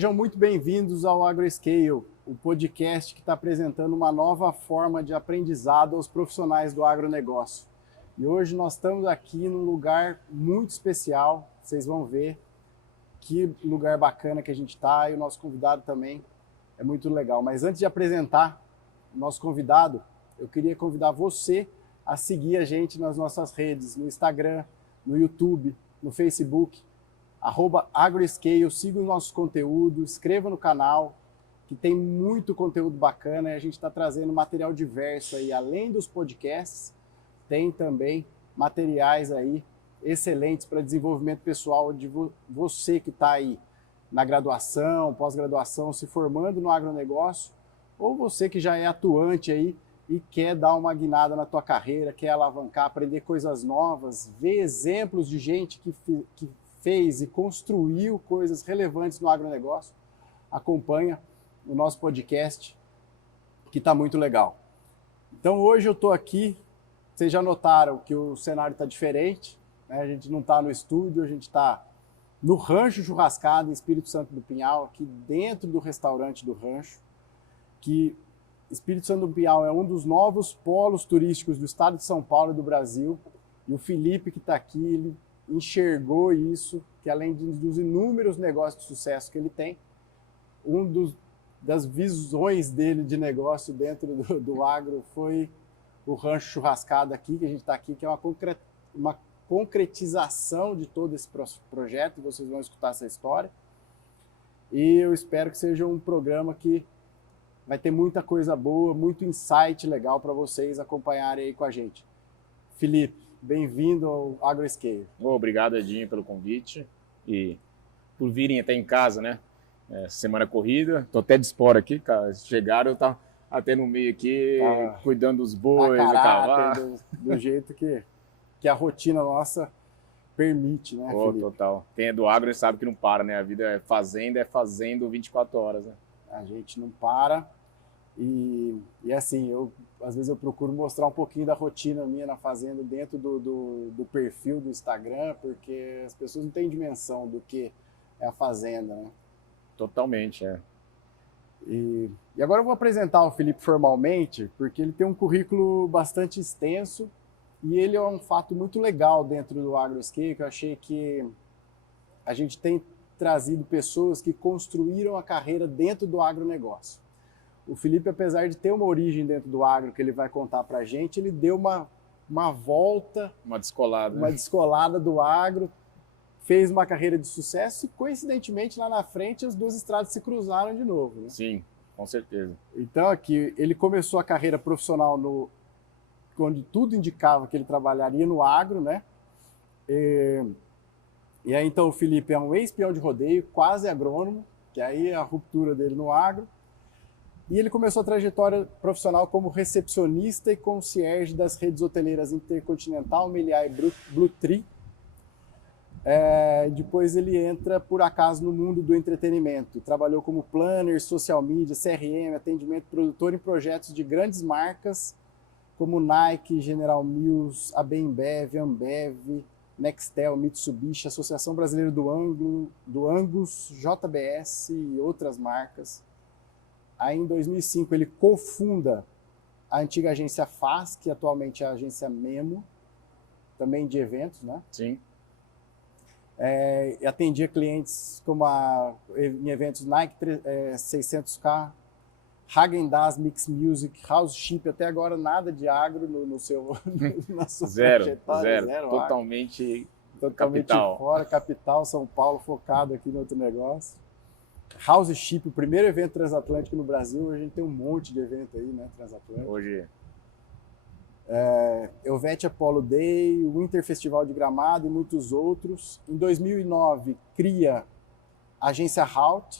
Sejam muito bem-vindos ao AgroScale, o podcast que está apresentando uma nova forma de aprendizado aos profissionais do agronegócio. E hoje nós estamos aqui num lugar muito especial, vocês vão ver que lugar bacana que a gente está e o nosso convidado também é muito legal. Mas antes de apresentar o nosso convidado, eu queria convidar você a seguir a gente nas nossas redes, no Instagram, no YouTube, no Facebook, @AgroScale, siga os nossos conteúdos, inscreva no canal, que tem muito conteúdo bacana e a gente está trazendo material diverso aí, além dos podcasts, tem também materiais aí excelentes para desenvolvimento pessoal de você que está aí na graduação, pós-graduação, se formando no agronegócio, ou você que já é atuante aí e quer dar uma guinada na tua carreira, quer alavancar, aprender coisas novas, ver exemplos de gente que fez e construiu coisas relevantes no agronegócio, acompanha o nosso podcast, que está muito legal. Então hoje eu estou aqui, vocês já notaram que o cenário está diferente, né? A gente não está no estúdio, a gente está no Rancho Churrascada, em Espírito Santo do Pinhal, aqui dentro do restaurante do Rancho, que Espírito Santo do Pinhal é um dos novos polos turísticos do estado de São Paulo e do Brasil, e o Felipe que está aqui, ele enxergou isso, que além dos inúmeros negócios de sucesso que ele tem, das visões dele de negócio dentro do agro foi o Rancho Churrascada aqui, que a gente está aqui, que é uma concretização de todo esse projeto, vocês vão escutar essa história. E eu espero que seja um programa que vai ter muita coisa boa, muito insight legal para vocês acompanharem aí com a gente. Felipe, bem-vindo ao AgroScale. Obrigado, Edinho, pelo convite e por virem até em casa, né? Semana corrida, tô até de espora aqui, cara. Chegaram, eu tava até no meio aqui, cuidando dos bois, do cavalo. Do jeito que a rotina nossa permite, né, Felipe? Total. Quem é do agro sabe que não para, né? A vida é fazendo 24 horas, né? A gente não para. E assim, às vezes eu procuro mostrar um pouquinho da rotina minha na fazenda dentro do perfil do Instagram, porque as pessoas não têm dimensão do que é a fazenda, né? Totalmente, é. E agora eu vou apresentar o Felipe formalmente, porque ele tem um currículo bastante extenso e ele é um fato muito legal dentro do AgroScale, que eu achei que a gente tem trazido pessoas que construíram a carreira dentro do agronegócio. O Felipe, apesar de ter uma origem dentro do agro que ele vai contar pra gente, ele deu uma volta, uma descolada do agro, fez uma carreira de sucesso e, coincidentemente, lá na frente as duas estradas se cruzaram de novo, né? Sim, com certeza. Então aqui, ele começou a carreira profissional onde tudo indicava que ele trabalharia no agro, né? E aí então o Felipe é um ex-peão de rodeio, quase agrônomo, que aí é a ruptura dele no agro. E ele começou a trajetória profissional como recepcionista e concierge das redes hoteleiras Intercontinental, Meliá e Blue Tree. Depois ele entra, por acaso, no mundo do entretenimento. Trabalhou como planner, social media, CRM, atendimento produtor em projetos de grandes marcas como Nike, General Mills, Ambev, Nextel, Mitsubishi, Associação Brasileira do Angus, JBS e outras marcas. Aí, em 2005, ele cofunda a antiga agência FAS, que atualmente é a agência Memo, também de eventos, né? Sim. E atendia clientes como em eventos Nike 600K, Häagen-Dazs, Mix Music, House Chip, até agora nada de agro na sua trajetória. Zero. Totalmente capital. Fora, capital, São Paulo, focado aqui no outro negócio. House Chip, o primeiro evento transatlântico no Brasil, a gente tem um monte de evento aí, né, transatlântico. Hoje. Helvetia Polo Day, o Winter Festival de Gramado e muitos outros. Em 2009, cria a agência Halt,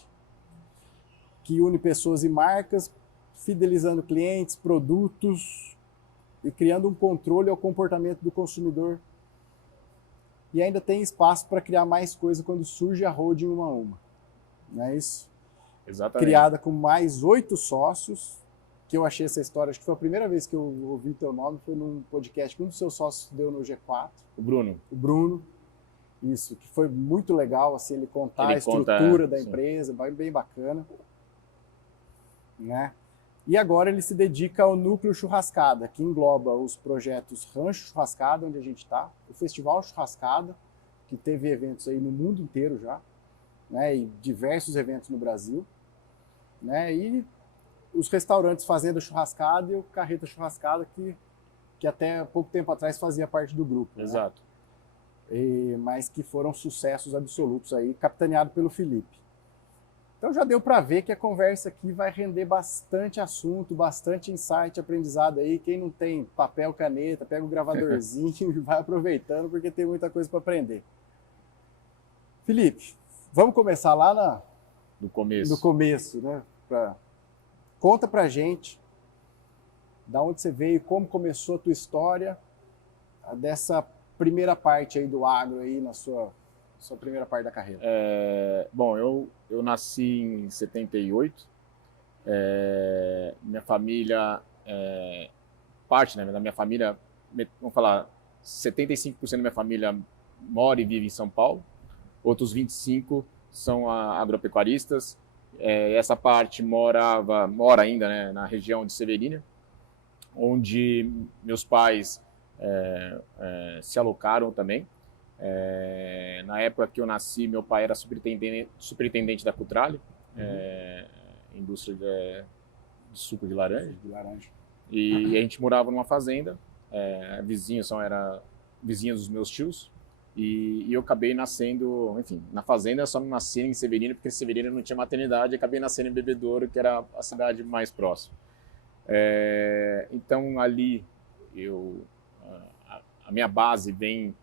que une pessoas e marcas, fidelizando clientes, produtos e criando um controle ao comportamento do consumidor. E ainda tem espaço para criar mais coisa quando surge a holding uma a uma. Não é isso? Exatamente. Criada com mais 8 sócios, que eu achei essa história, acho que foi a primeira vez que eu ouvi teu nome, foi num podcast que um dos seus sócios deu no G4. O Bruno. O Bruno. Isso, que foi muito legal, assim, ele contar a estrutura da empresa, bem bacana. Né? E agora ele se dedica ao Núcleo Churrascada, que engloba os projetos Rancho Churrascada, onde a gente está, o Festival Churrascada, que teve eventos aí no mundo inteiro já, né? E diversos eventos no Brasil, né? E os restaurantes Fazenda Churrascada e o Carreta Churrascada, que até pouco tempo atrás fazia parte do grupo. Exato. Né? Mas que foram sucessos absolutos aí, capitaneado pelo Felipe. Então já deu para ver que a conversa aqui vai render bastante assunto, bastante insight, aprendizado aí. Quem não tem papel, caneta, pega o gravadorzinho e vai aproveitando, porque tem muita coisa para aprender. Felipe, vamos começar lá do começo. Do começo, né? Conta pra gente da onde você veio, como começou a tua história, dessa primeira parte aí do agro aí na sua primeira parte da carreira. Bom, eu nasci em 78. Minha família, parte, né, da minha família, vamos falar, 75% da minha família mora e vive em São Paulo. Outros 25% são agropecuaristas. Essa parte mora ainda, né, na região de Severina, onde meus pais se alocaram também. Na época que eu nasci, meu pai era superintendente da Cutrale, indústria de suco de laranja. E a gente morava numa fazenda, vizinhos eram vizinhos dos meus tios, e eu acabei nascendo, enfim, na fazenda. Eu só não nasci em Severina, porque Severina não tinha maternidade, e acabei nascendo em Bebedouro, que era a cidade mais próxima. Então ali, a minha base vem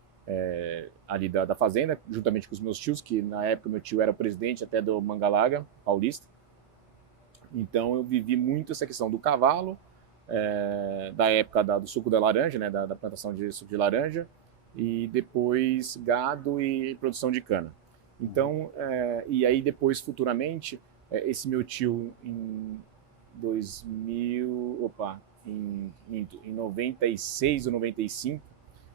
ali da fazenda, juntamente com os meus tios, que na época meu tio era o presidente até do Mangalaga Paulista. Então eu vivi muito essa questão do cavalo, da época do suco da laranja, né, da plantação de suco de laranja, e depois gado e produção de cana. Então, e aí depois futuramente, esse meu tio em 96 ou 95,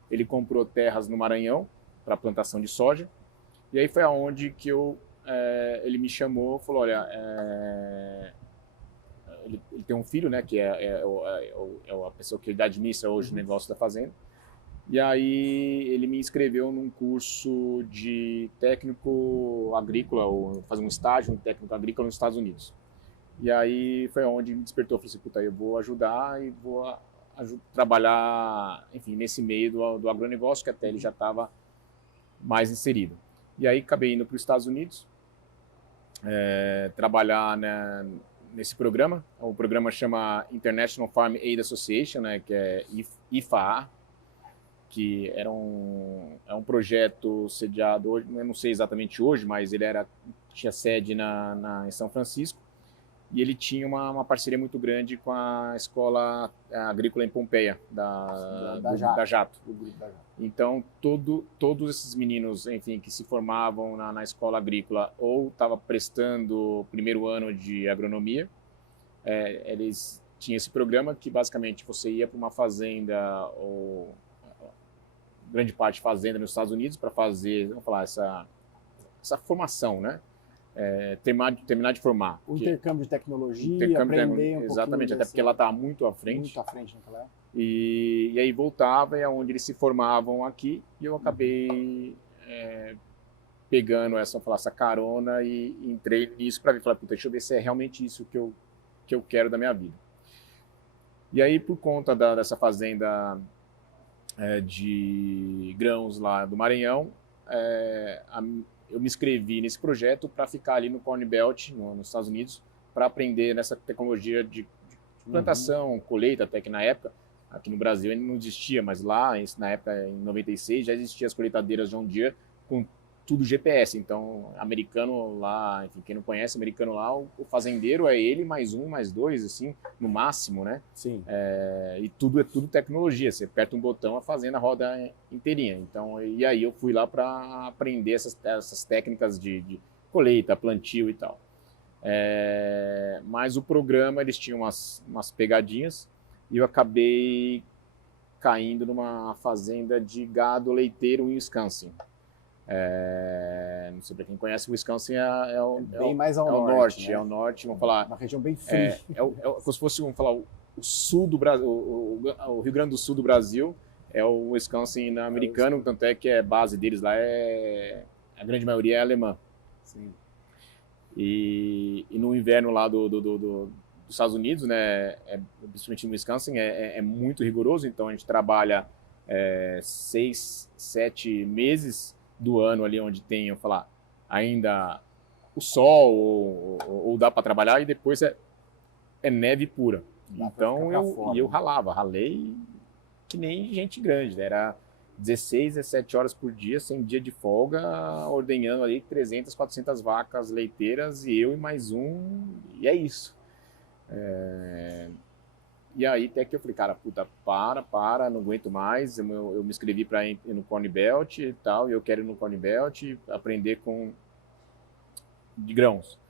ele comprou terras no Maranhão para plantação de soja. E aí foi aonde que ele me chamou, falou, olha, ele tem um filho, né, que é a pessoa que administra hoje o negócio da fazenda. E aí ele me inscreveu num curso de técnico agrícola, ou fazer um estágio em técnico agrícola nos Estados Unidos. E aí foi onde me despertou, falei assim, puta, eu vou ajudar e vou trabalhar, enfim, nesse meio do agronegócio, que até ele já estava mais inserido. E aí acabei indo para os Estados Unidos, trabalhar, né, nesse programa. O programa chama International Farm Aid Association, né, que é IFAA, que é um projeto sediado hoje, eu não sei exatamente hoje, mas ele tinha sede em São Francisco, e ele tinha uma parceria muito grande com a escola agrícola em Pompeia, da Jato. Então, todos esses meninos, enfim, que se formavam na escola agrícola ou estavam prestando o primeiro ano de agronomia, eles tinham esse programa que basicamente você ia para uma fazenda, ou grande parte fazenda nos Estados Unidos, para fazer, vamos falar, essa formação, né? Terminar de formar. O intercâmbio de tecnologia, aprender um exatamente, até porque ela estava muito à frente. Muito à frente naquela época. E aí voltava, é onde eles se formavam aqui, e eu acabei pegando essa carona e entrei nisso para ver, falar, puta, deixa eu ver se é realmente isso que eu quero da minha vida. E aí, por conta dessa fazenda de grãos lá do Maranhão, eu me inscrevi nesse projeto para ficar ali no Corn Belt, nos Estados Unidos, para aprender nessa tecnologia de plantação, colheita, até que na época, aqui no Brasil ainda não existia, mas lá, na época, em 96, já existiam as colheitadeiras John Deere com tudo GPS. Então, americano lá, enfim, quem não conhece, americano lá, o fazendeiro é ele mais um, mais dois, assim, no máximo, né? Sim. E tudo é tudo tecnologia. Você aperta um botão, a fazenda roda inteirinha. Então, e aí eu fui lá para aprender essas técnicas de colheita, plantio e tal. Mas o programa, eles tinham umas pegadinhas, e eu acabei caindo numa fazenda de gado leiteiro em Wisconsin. Não sei para quem conhece, o Wisconsin bem mais ao norte, né? é o norte, vamos falar. Uma região bem fria. Como se fosse, vamos falar, o sul do Brasil, o Rio Grande do Sul do Brasil é o Wisconsin americano, tanto é que a base deles lá a grande maioria é alemã. Sim. E no inverno lá dos Estados Unidos, né, principalmente no Wisconsin, é muito rigoroso, então a gente trabalha 6, 7 meses do ano ali onde tem, eu falar, ainda o sol ou dá para trabalhar, e depois é neve pura. Então eu ralei que nem gente grande, né? Era 16, 17 horas por dia, sem dia de folga, ordenhando ali 300, 400 vacas leiteiras, e eu e mais um, e é isso. E aí até que eu falei, cara, puta, para, não aguento mais, eu me inscrevi para ir no Corn Belt e tal, e eu quero ir no Corn Belt aprender de grãos.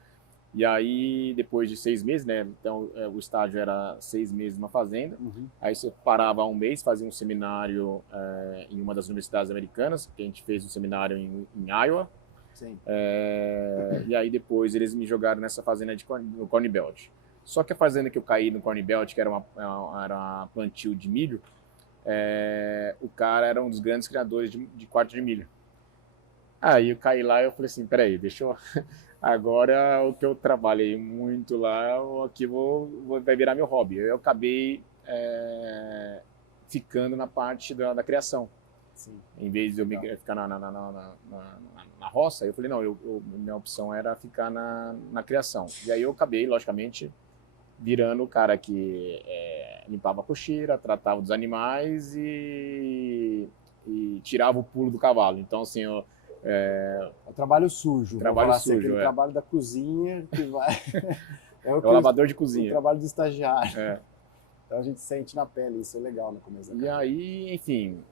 E aí, depois de 6 meses, né? Então, o estágio era 6 meses numa fazenda. Uhum. Aí você parava um mês, fazia um seminário em uma das universidades americanas, que a gente fez um seminário em Iowa. Sim. E aí depois eles me jogaram nessa fazenda no Corn Belt. Só que a fazenda que eu caí no Corn Belt, que era uma plantio de milho, o cara era um dos grandes criadores de quarto de milho. Aí eu caí lá e eu falei assim, peraí, deixa eu... Agora, o que eu trabalhei muito lá, aqui vai virar meu hobby. Eu acabei ficando na parte da criação. Sim. Em vez de eu ficar na roça, eu falei, não, minha opção era ficar na criação. E aí eu acabei, logicamente, virando o cara que limpava a cocheira, tratava dos animais e tirava o pulo do cavalo. Então, assim, o trabalho sujo. Trabalho sujo, aquele trabalho da cozinha que vai... o lavador de cozinha. O trabalho do estagiário. Então a gente sente na pele, isso é legal no começo da carreira. E aí, enfim,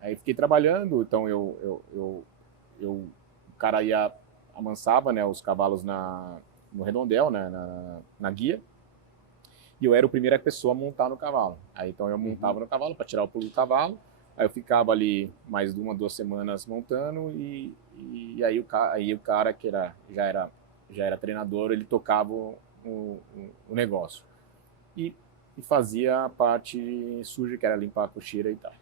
aí fiquei trabalhando, então o cara amansava, né, os cavalos no redondel, né, na guia, e eu era a primeira pessoa a montar no cavalo. Aí então eu montava no cavalo para tirar o pulo do cavalo. Aí eu ficava ali mais de 1, 2 semanas montando, e aí o cara que já era treinador, ele tocava o negócio. E fazia a parte suja, que era limpar a cocheira e tal.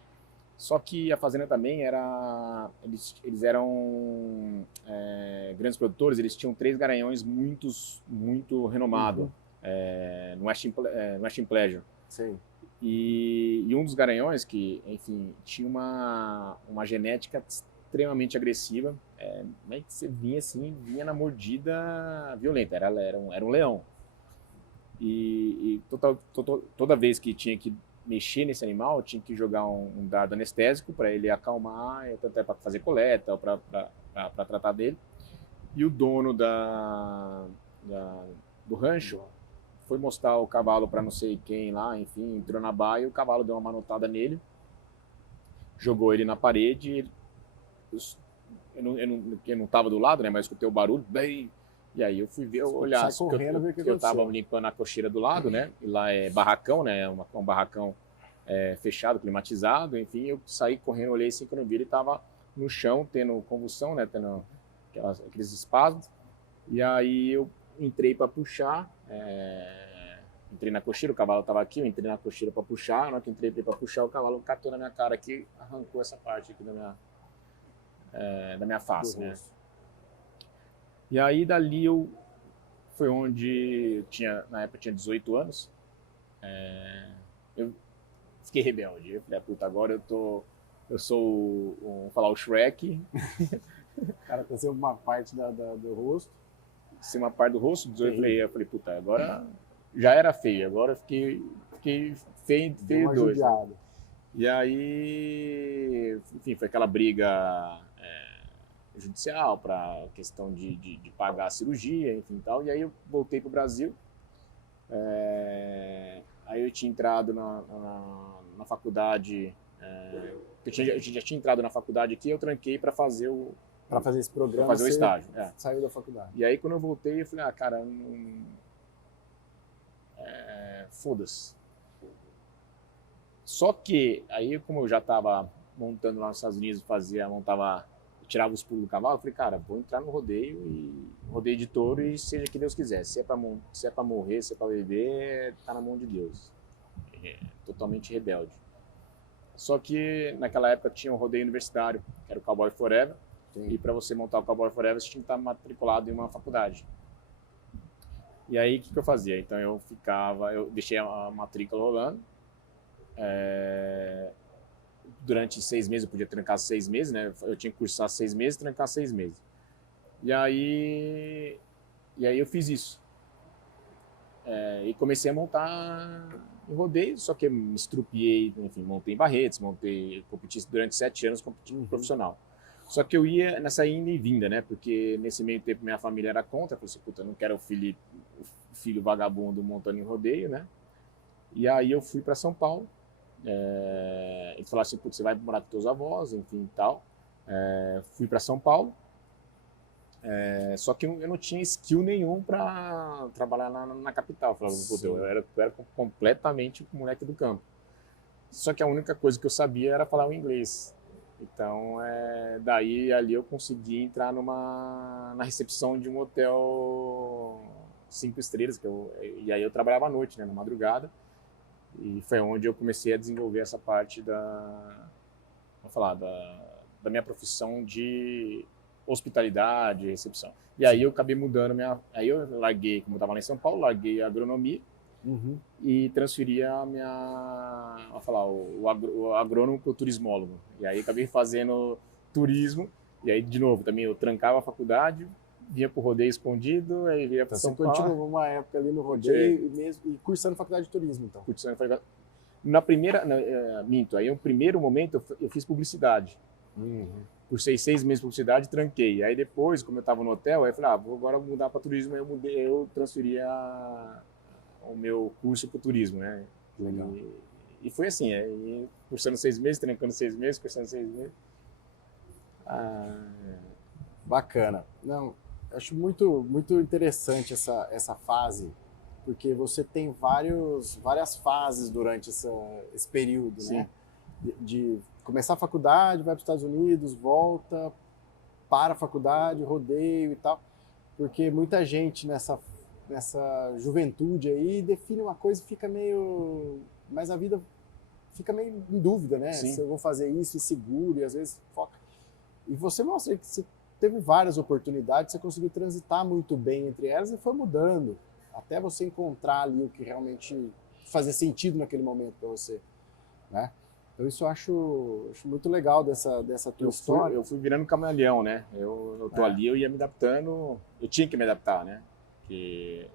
Só que a fazenda também eles eram grandes produtores, eles tinham 3 garanhões muito renomados no Western Pleasure. Sim. E um dos garanhões que, enfim, tinha uma genética extremamente agressiva, que você vinha na mordida violenta, era um leão. E toda vez que tinha que mexer nesse animal, tinha que jogar um dardo anestésico para ele acalmar, até para fazer coleta, ou para tratar dele. E o dono do rancho foi mostrar o cavalo para não sei quem lá, enfim, entrou na baia, o cavalo deu uma manotada nele, jogou ele na parede, eu não estava do lado, né, mas escutei o barulho, bem, e aí eu fui olhar, eu estava limpando a cocheira do lado, né, e lá é barracão, né, um barracão fechado, climatizado, enfim, eu saí correndo, olhei assim, quando eu vi, ele estava no chão, tendo convulsão, né, tendo aqueles espasmos, e aí eu entrei para puxar, entrei na cocheira, o cavalo estava aqui, eu entrei na cocheira para puxar, na hora que entrei para puxar, o cavalo catou na minha cara aqui, arrancou essa parte aqui da minha face, né? E aí dali foi onde na época eu tinha 18 anos, eu fiquei rebelde, eu falei, puta, agora eu sou vamos falar, o Shrek. O cara tá sendo uma parte do rosto. Ser uma parte do rosto, 18, eu falei, puta, agora já era feio, agora fiquei feio 2. Né? E aí, enfim, foi aquela briga judicial para questão de pagar a cirurgia, enfim tal. E aí eu voltei pro Brasil. Aí eu tinha entrado na faculdade, eu já tinha entrado na faculdade aqui, eu tranquei para fazer esse programa, pra fazer o estágio. Saiu da faculdade. E aí quando eu voltei, eu falei, cara, foda-se. Só que aí, como eu já estava montando lá nos Estados Unidos, tirava os pulos do cavalo, eu falei, cara, vou entrar no rodeio de touro e seja o que Deus quiser. Se é para morrer, se é para beber, tá na mão de Deus. Totalmente rebelde. Só que naquela época tinha um rodeio universitário, que era o Cowboy Forever. Sim. E para você montar o Cowboy Forever, você tinha que estar matriculado em uma faculdade. E aí, o que eu fazia? Então, eu deixei a matrícula rolando. Durante 6 meses, eu podia trancar 6 meses, né? Eu tinha que cursar 6 meses, trancar 6 meses. E aí eu fiz isso. E comecei a montar em rodeio, só que me estrupiei, enfim, montei em Barretos, competi durante 7 anos, competi profissional. Só que eu ia nessa ida e vinda, né? Porque nesse meio tempo minha família era contra, eu falei assim, puta, eu não quero o filho vagabundo montando em rodeio, né? E aí eu fui para São Paulo. Eles falaram assim, putz, você vai morar com teus avós, enfim e tal. Fui para São Paulo. Só que eu não tinha skill nenhum para trabalhar na capital. Eu falava, puta, eu era completamente o moleque do campo. Só que a única coisa que eu sabia era falar o inglês. Então, daí ali eu consegui entrar na recepção de um hotel 5 estrelas, e aí eu trabalhava à noite, né, na madrugada, e foi onde eu comecei a desenvolver essa parte da minha profissão de hospitalidade e recepção. E aí eu acabei mudando aí eu larguei, como eu estava lá em São Paulo, larguei a agronomia. E transferi o agrônomo para o turismólogo. E aí acabei fazendo turismo. E aí, de novo, também eu trancava a faculdade, vinha para o rodeio escondido, aí vinha para São Paulo. Você continuou uma época ali no rodeio e cursando faculdade de turismo, então? Cursando faculdade. Minto, aí no primeiro momento eu fiz publicidade. Cursei 6 meses de publicidade e tranquei. Aí depois, como eu estava no hotel, aí eu falei, vou agora mudar para turismo. Aí eu transferi o meu curso para o turismo, né? Legal. E foi assim, cursando 6 meses, trancando 6 meses, cursando 6 meses. Bacana. Não, acho muito, muito interessante essa fase, porque você tem várias fases durante esse período, Sim. né? De começar a faculdade, vai para os Estados Unidos, volta, para a faculdade, rodeio e tal, porque muita gente nessa juventude aí define uma coisa e fica meio... Mas a vida fica meio em dúvida, né? Sim. Se eu vou fazer isso e seguro, e às vezes foca. E você mostra que você teve várias oportunidades, você conseguiu transitar muito bem entre elas e foi mudando, até você encontrar ali o que realmente fazia sentido naquele momento para você, né? Então isso eu acho muito legal dessa tua história. Eu fui virando camaleão, né? Eu tô ali, eu ia me adaptando, eu tinha que me adaptar, né? E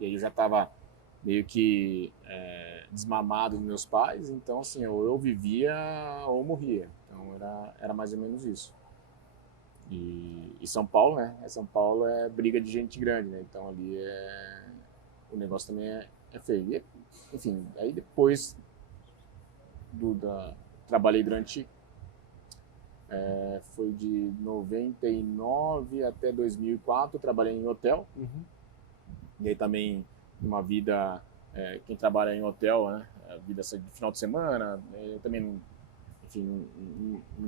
aí eu já estava meio que desmamado dos meus pais, então assim, ou eu vivia ou morria. Então era mais ou menos isso. E São Paulo, né? São Paulo é briga de gente grande, né? Então ali o negócio também é feio. E, enfim, aí depois trabalhei durante foi de 99 até 2004, trabalhei em hotel. E aí também uma vida, quem trabalha em hotel, né, vida de final de semana, eu também não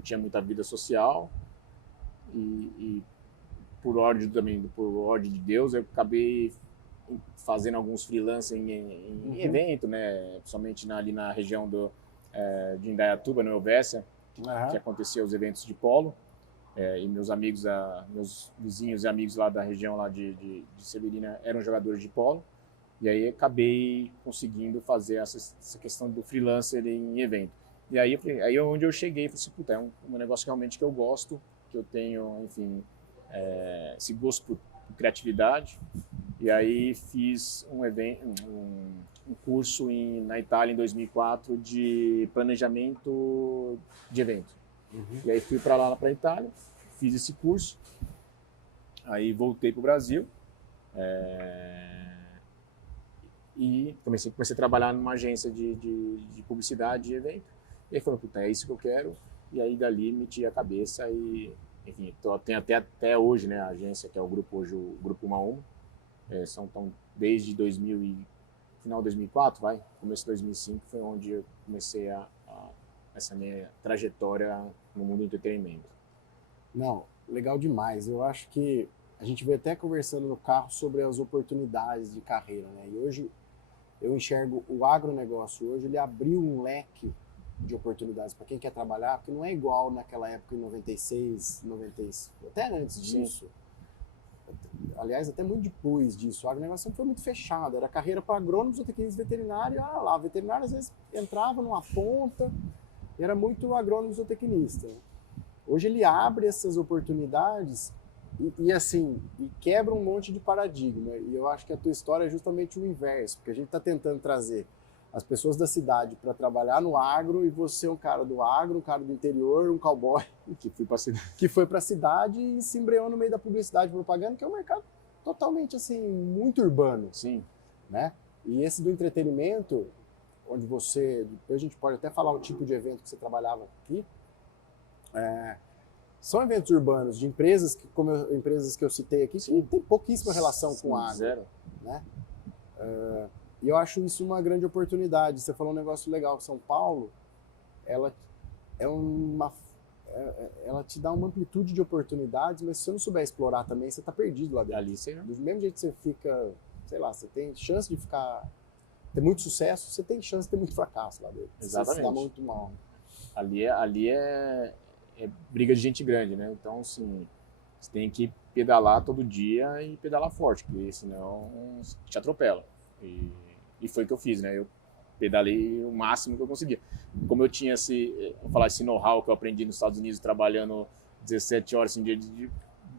tinha muita vida social e por ordem de Deus, eu acabei fazendo alguns freelancers em evento, né, principalmente ali na região de Indaiatuba, no Elvésia, que acontecia os eventos de polo. E meus amigos, meus vizinhos e amigos lá da região lá de Severina eram jogadores de polo. E aí acabei conseguindo fazer essa questão do freelancer em evento. E aí é onde eu cheguei, falei assim, puta, é um negócio realmente que eu gosto, que eu tenho, enfim, esse gosto por criatividade. E aí fiz um curso na Itália em 2004 de planejamento de evento. E aí fui para lá para a Itália, fiz esse curso, aí voltei para o Brasil e comecei a trabalhar numa agência de publicidade e evento. E aí falei, puta, é isso que eu quero. E aí dali meti a cabeça e, enfim, tenho até hoje, né, a agência, que é o grupo hoje, o Grupo Uma Uma. Então, desde final de 2004, começo de 2005, foi onde eu comecei essa minha trajetória no mundo do entretenimento. Não, legal demais. Eu acho que a gente veio até conversando no carro sobre as oportunidades de carreira, né? E hoje eu enxergo o agronegócio, hoje ele abriu um leque de oportunidades para quem quer trabalhar, porque não é igual naquela época em 96, 96, até antes disso. Aliás, até muito depois disso, o agronegócio sempre foi muito fechado, era carreira para agrônomos, zootecnistas, veterinário, lá, veterinário às vezes entrava numa ponta, era muito agrônomo, zootecnista. Hoje ele abre essas oportunidades e assim, e quebra um monte de paradigma, e eu acho que a tua história é justamente o inverso, porque a gente está tentando trazer as pessoas da cidade para trabalhar no agro e você é um cara do agro, um cara do interior, um cowboy que foi para a cidade e se embreou no meio da publicidade e propaganda, que é um mercado totalmente assim, muito urbano. Sim. Né? E esse do entretenimento, onde você, depois a gente pode até falar o tipo de evento que você trabalhava aqui, são eventos urbanos de empresas, como empresas que eu citei aqui, que tem pouquíssima relação com a agro. Zero. Né? E eu acho isso uma grande oportunidade. Você falou um negócio legal, São Paulo, ela te dá uma amplitude de oportunidades, mas se você não souber explorar também, você está perdido lá dentro. Ali, sim. Do mesmo jeito que você fica, sei lá, você tem chance de ter muito sucesso, você tem chance de ter muito fracasso lá dentro. Exatamente. Você se dá muito mal. Ali é briga de gente grande, né? Então, assim, você tem que pedalar todo dia e pedalar forte, porque senão te atropela. E foi o que eu fiz, né? Eu pedalei o máximo que eu conseguia. Como eu tinha esse know-how que eu aprendi nos Estados Unidos, trabalhando 17 horas em dia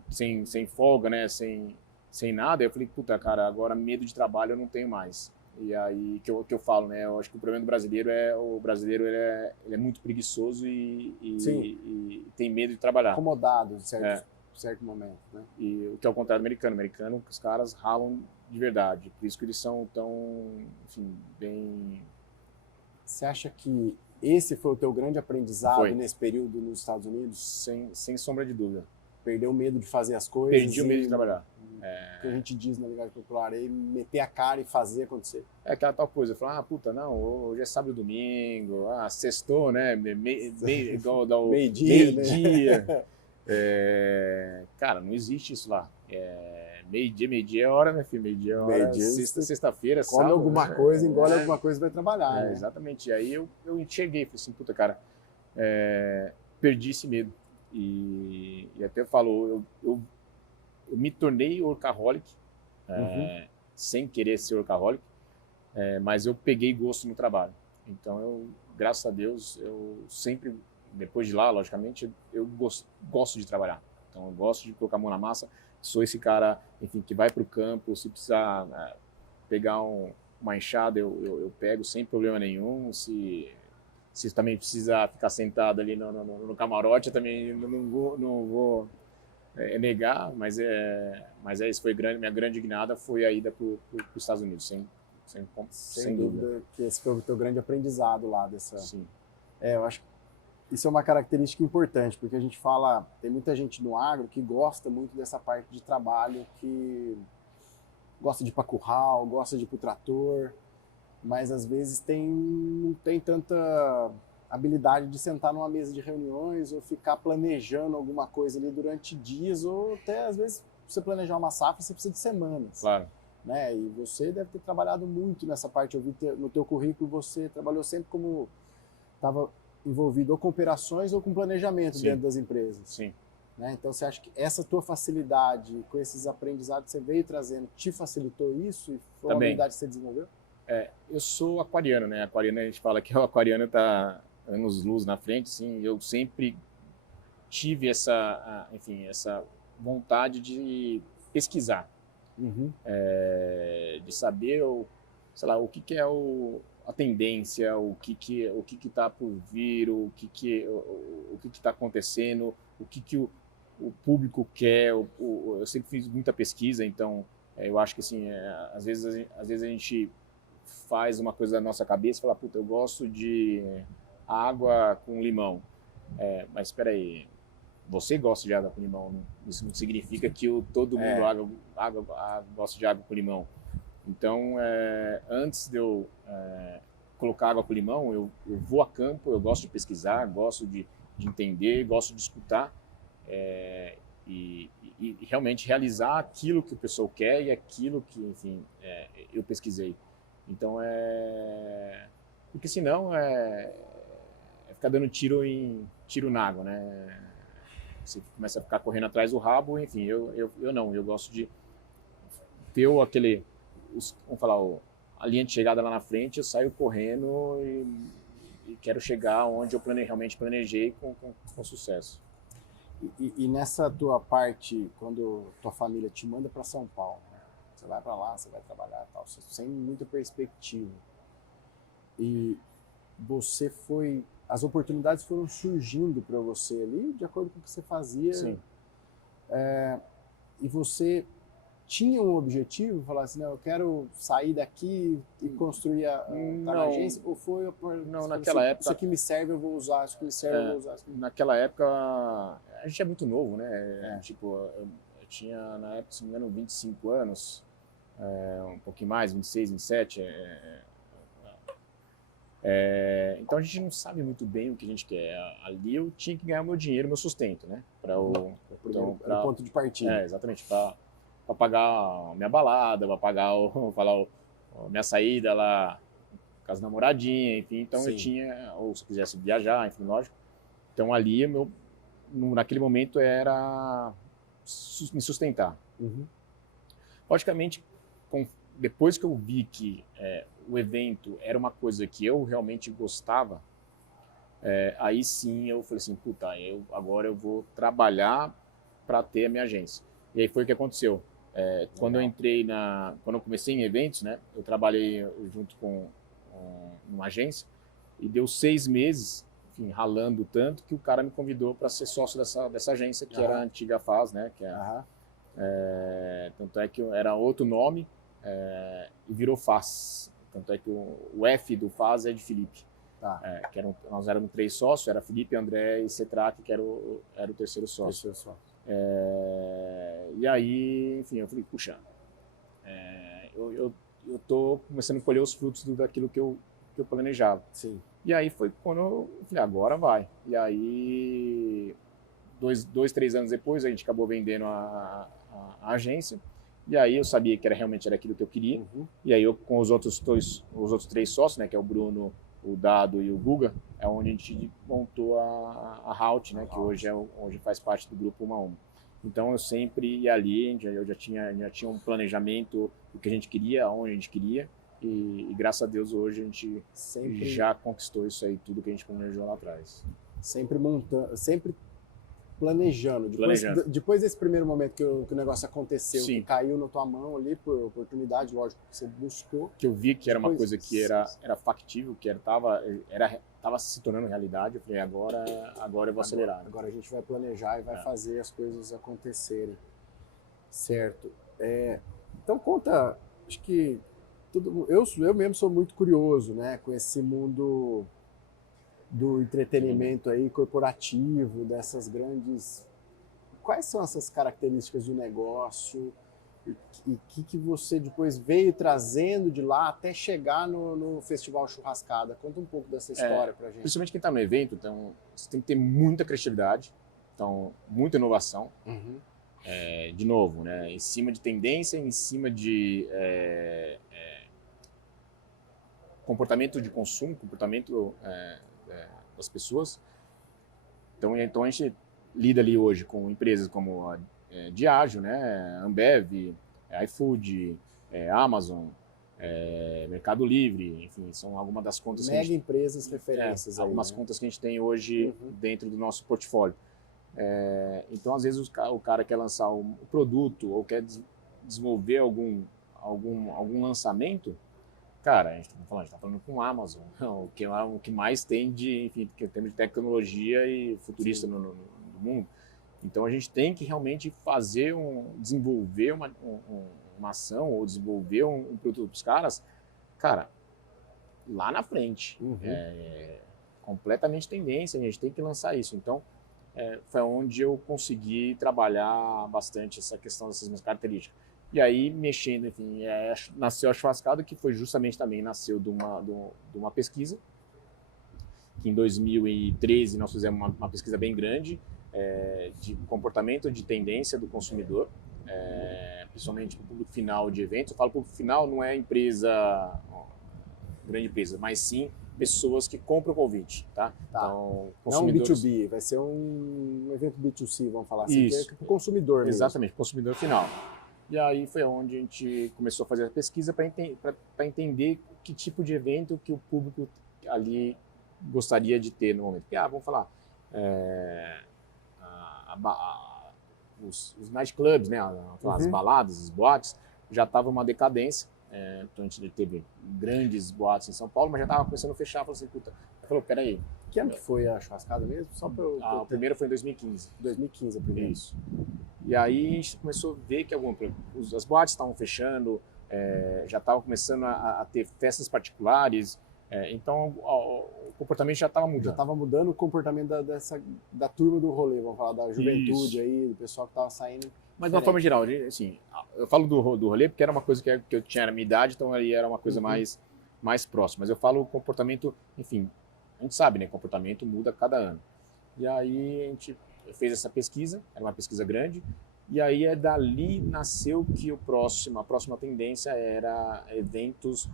sem folga, né? Sem nada, eu falei, puta, cara, agora medo de trabalho eu não tenho mais. E aí que eu falo, né? Eu acho que o problema do brasileiro ele é muito preguiçoso e tem medo de trabalhar. Acomodado em certo momento, né? E o que é o contrário do americano. O americano, os caras ralam de verdade. Por isso que eles são tão, enfim, bem... Você acha que esse foi o teu grande aprendizado nesse período nos Estados Unidos? Sem sombra de dúvida. Perdeu o medo de fazer as coisas? Perdi o medo de trabalhar. O que a gente diz na linguagem popular é meter a cara e fazer acontecer. É aquela tal coisa, falar, puta, não, hoje é sábado e domingo, sextou, né? Meio-dia. Né? Cara, não existe isso lá. Meio-dia é hora, né, filho? Meio-dia é hora. Sexta-feira, come sábado, alguma coisa, engole alguma coisa e vai trabalhar. Né? Exatamente. E aí eu enxerguei, falei assim, puta, cara, perdi esse medo. E até eu falo, eu me tornei workaholic, sem querer ser workaholic, mas eu peguei gosto no trabalho. Então, graças a Deus, eu sempre, depois de lá, logicamente, eu gosto de trabalhar. Então, eu gosto de colocar a mão na massa. Sou esse cara, enfim, que vai para o campo, se precisar pegar uma enxada, eu pego sem problema nenhum. Se também precisa ficar sentado ali no camarote, eu também não vou negar, mas isso foi minha grande guinada foi a ida para os Estados Unidos, sem dúvida. Que esse foi o teu grande aprendizado lá dessa. Sim. Eu acho que isso é uma característica importante, porque a gente fala, tem muita gente no agro que gosta muito dessa parte de trabalho, que gosta de ir para curral, gosta de ir para o trator, mas às vezes não tem tanta habilidade de sentar numa mesa de reuniões ou ficar planejando alguma coisa ali durante dias, ou até às vezes você planejar uma safra você precisa de semanas. Claro. Né? E você deve ter trabalhado muito nessa parte. Eu vi no teu currículo você trabalhou sempre como estava envolvido ou com operações ou com planejamento dentro das empresas. Sim. Né? Então você acha que essa tua facilidade com esses aprendizados que você veio trazendo te facilitou isso e foi uma habilidade que você desenvolveu? Eu sou aquariano, né? Aquariano, a gente fala que o aquariano está anos-luz na frente, assim, eu sempre tive essa vontade de pesquisar, de saber, sei lá, o que é a tendência, o que está por vir, o que está acontecendo, o que o público quer. Eu sempre fiz muita pesquisa, então eu acho que assim, às vezes a gente faz uma coisa da nossa cabeça e fala, puta, eu gosto de água com limão. Mas espera aí, você gosta de água com limão, né? Isso não significa que todo mundo gosta de água com limão. Então, antes de eu colocar água com limão, eu vou a campo, eu gosto de pesquisar, gosto de entender, gosto de escutar. e realmente realizar aquilo que o pessoal quer e aquilo que, enfim, eu pesquisei. Então, porque senão é ficar dando tiro na água, né? Você começa a ficar correndo atrás do rabo, enfim, eu não, eu gosto de ter vamos falar, a linha de chegada lá na frente, eu saio correndo e quero chegar onde eu realmente planejei com sucesso. E nessa tua parte, quando tua família te manda para São Paulo, né? Você vai para lá, você vai trabalhar e tal, sem muita perspectiva. E as oportunidades foram surgindo para você ali, de acordo com o que você fazia. Sim. E você tinha um objetivo, falar assim, não, eu quero sair daqui e construir a agência, ou foi não, naquela época, isso aqui me serve, eu vou usar, isso aqui me serve, eu vou usar. Naquela época, a gente é muito novo, né? Tipo, eu tinha, na época, se não me engano, 25 anos, um pouquinho mais, 26, 27. Então a gente não sabe muito bem o que a gente quer. Ali eu tinha que ganhar meu dinheiro, meu sustento, né? O ponto de partida. Exatamente, para pagar minha balada, para pagar minha saída lá com as namoradinhas, enfim. Então Sim. Eu tinha, ou se eu quisesse viajar, enfim, lógico. Então ali, naquele momento, era me sustentar. Uhum. Logicamente, depois que eu vi que o evento era uma coisa que eu realmente gostava, aí sim eu falei assim, puta, agora eu vou trabalhar para ter a minha agência. E aí foi o que aconteceu. Quando eu comecei em eventos, né, eu trabalhei junto com uma agência e deu 6 meses, enfim, ralando tanto que o cara me convidou para ser sócio dessa agência, que era a antiga FAS, né, que tanto é que era outro nome e virou FAS. Tanto é que o F do FAS é de Felipe. Que nós éramos 3 sócios, era Felipe, André e Cetrac, que era o terceiro sócio. E aí, enfim, eu falei, puxa, eu tô começando a colher os frutos daquilo que eu planejava. Sim. E aí foi quando eu falei, agora vai. E aí, 3 anos depois, a gente acabou vendendo a agência. E aí eu sabia que realmente era aquilo que eu queria. Uhum. E aí eu, com os outros 3 sócios, né, que é o Bruno, o Dado e o Guga, é onde a gente montou a Halt, né, que hoje faz parte do grupo 1 a 1. Então eu sempre ia ali, eu já tinha um planejamento do que a gente queria, aonde a gente queria, e graças a Deus hoje a gente já conquistou isso aí, tudo que a gente planejou lá atrás. Sempre montando, sempre planejando. Depois desse primeiro momento que o negócio aconteceu, Sim. que caiu na tua mão ali por oportunidade, lógico, que você buscou. Que eu vi que era uma coisa que era factível, que estava se tornando realidade. Eu falei, agora eu vou acelerar. Agora a gente vai planejar e vai fazer as coisas acontecerem. Certo. Então conta, acho que eu mesmo sou muito curioso, né, com esse mundo do entretenimento aí corporativo, dessas grandes... Quais são essas características do negócio e que você depois veio trazendo de lá até chegar no Festival Churrascada? Conta um pouco dessa história pra gente. Principalmente quem está no evento, então você tem que ter muita criatividade, então muita inovação. Uhum. De novo, né, em cima de tendência, em cima de comportamento de consumo, comportamento das pessoas. Então a gente lida ali hoje com empresas como a Diageo, né, Ambev, iFood, Amazon, Mercado Livre, enfim, são algumas das contas mega empresas referências aí, algumas né? contas que a gente tem hoje dentro do nosso portfólio. Então às vezes o cara quer lançar um produto ou quer desenvolver algum lançamento. Cara, a gente está falando com a Amazon, o que mais tem em termos de tecnologia e futurista no mundo. Então a gente tem que realmente desenvolver uma ação ou desenvolver um produto para os caras, cara, lá na frente. Completamente tendência, a gente tem que lançar isso. Então foi onde eu consegui trabalhar bastante essa questão dessas minhas características. E aí, mexendo, enfim, nasceu a Churrascada, que foi justamente também, nasceu de uma pesquisa, que em 2013 nós fizemos uma pesquisa bem grande, de comportamento, de tendência do consumidor, principalmente para o público final de eventos. Eu falo público final, não é empresa, grande empresa, mas sim pessoas que compram o convite, tá? Então, não é um B2B, vai ser um evento B2C, vamos falar assim, isso, que é para o consumidor mesmo. Exatamente, consumidor final. E aí foi onde a gente começou a fazer a pesquisa para entender que tipo de evento que o público ali gostaria de ter no momento. Porque, vamos falar, os nightclubs, né, as baladas, as boates, já estava uma decadência. Então a gente teve grandes boates em São Paulo, mas já estava começando a fechar. Falou assim, puta, falou, peraí. Que ano que foi a churrascada mesmo? Só pra a primeira foi em 2015. 2015 a primeira. Isso. E aí a gente começou a ver que as boates estavam fechando, já estavam começando a ter festas particulares, então o comportamento já estava mudando. Já estava mudando o comportamento da turma do rolê, vamos falar da juventude aí, do pessoal que estava saindo. Mas de uma forma geral, assim, eu falo do rolê porque era uma coisa que eu tinha na minha idade, então aí era uma coisa mais próxima. Mas eu falo o comportamento, enfim, a gente sabe, né, comportamento muda a cada ano. E aí a gente fez essa pesquisa, era uma pesquisa grande, e aí dali nasceu que a próxima tendência era eventos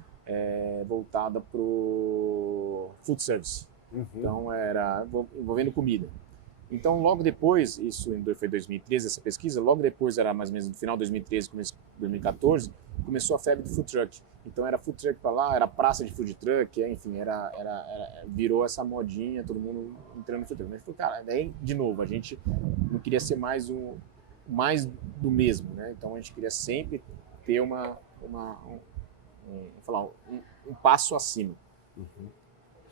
voltada para o food service. Então era envolvendo comida. Então logo depois, isso foi 2013 essa pesquisa, logo depois era mais ou menos no final de 2013, começo de 2014, começou a febre do food truck. Então era food truck para lá, era praça de food truck, enfim, virou essa modinha, todo mundo entrando no food truck. Mas falou, cara, daí de novo, a gente não queria ser mais do mesmo, né? Então a gente queria sempre ter um passo acima.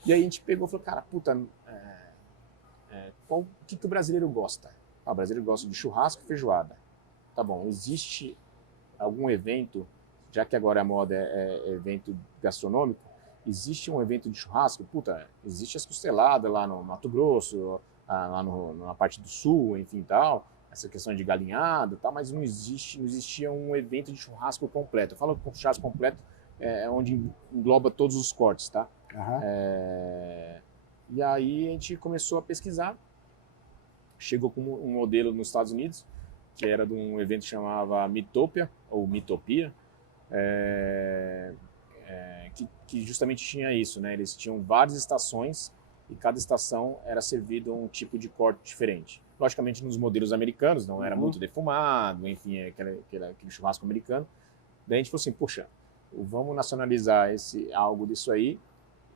E aí a gente pegou e falou, cara, puta, o que o brasileiro gosta? O brasileiro gosta de churrasco e feijoada. Tá bom, existe algum evento, já que agora a moda é evento gastronômico, existe um evento de churrasco? Puta, existe as costeladas lá no Mato Grosso, lá na parte do sul, enfim, tal, essa questão de galinhado, tal, mas não existia um evento de churrasco completo. Eu falo que churrasco completo onde engloba todos os cortes, tá? E aí a gente começou a pesquisar, chegou com um modelo nos Estados Unidos, que era de um evento que chamava Mitopia, ou Mitopia, que justamente tinha isso, né? Eles tinham várias estações e cada estação era servido um tipo de corte diferente. Logicamente nos modelos americanos, não era muito defumado, enfim, aquele churrasco americano. Daí a gente falou assim, puxa, vamos nacionalizar algo disso aí.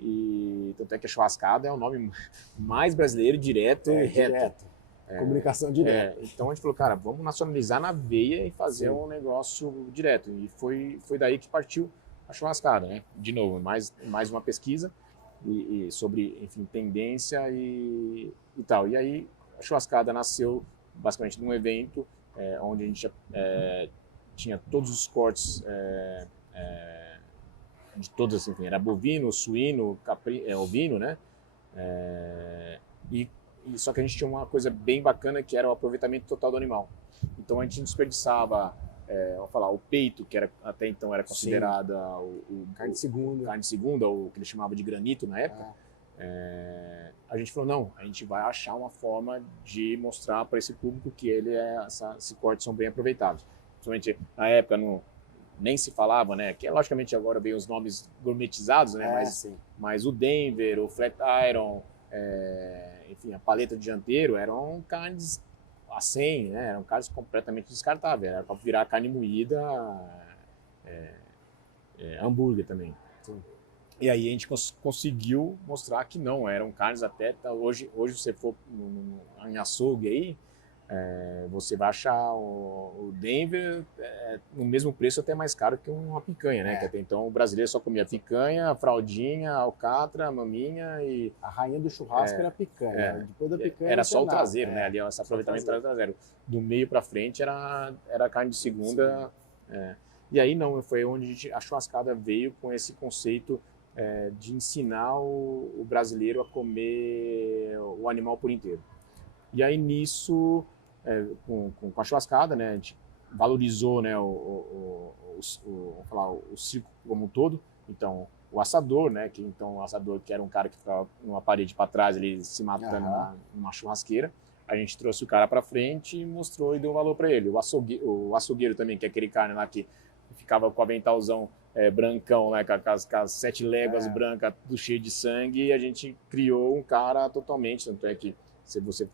E tanto é que a churrascada é o nome mais brasileiro, direto e reto. Comunicação direta. Então a gente falou, cara, vamos nacionalizar na veia e fazer um negócio direto. E foi daí que partiu a churrascada, né? De novo, mais uma pesquisa e sobre, enfim, tendência e tal. E aí a churrascada nasceu basicamente num evento onde a gente tinha todos os cortes de todas, enfim, era bovino, suíno, ovino, né? Só que a gente tinha uma coisa bem bacana que era o aproveitamento total do animal. Então a gente desperdiçava, vamos falar, o peito, que até então era considerada carne de segunda, ou o que eles chamavam de granito na época. A gente falou, não, a gente vai achar uma forma de mostrar para esse público que esses cortes são bem aproveitados. Principalmente na época, nem se falava, né? Que logicamente agora veio os nomes gourmetizados, né? Mas o Denver, o Flat Iron, enfim, a paleta de dianteiro eram carnes a 100, né? Eram carnes completamente descartáveis. Era para virar carne moída, hambúrguer também. Sim. E aí a gente conseguiu mostrar que não, eram carnes até... Hoje você for em açougue aí, você vai achar o Denver no mesmo preço, até mais caro que uma picanha, né? Que até então o brasileiro só comia picanha, fraldinha, alcatra, maminha e... A rainha do churrasco era a picanha. Depois da picanha era só o traseiro, né? Ali esse aproveitamento era o traseiro. Do meio para frente era carne de segunda. E aí não, foi onde a churrascada veio com esse conceito de ensinar o brasileiro a comer o animal por inteiro. E aí nisso... com a churrascada, né, a gente valorizou, né, o circo como um todo. Então o assador, né, o assador que era um cara que ficava numa parede para trás, ele se matando numa churrasqueira. a gente trouxe o cara para frente e mostrou e deu valor para ele. O açougueiro também, que é aquele cara lá que ficava com o aventalzão brancão, né, com as 7 léguas brancas, tudo cheio de sangue, e a gente criou um cara totalmente, tanto é que se você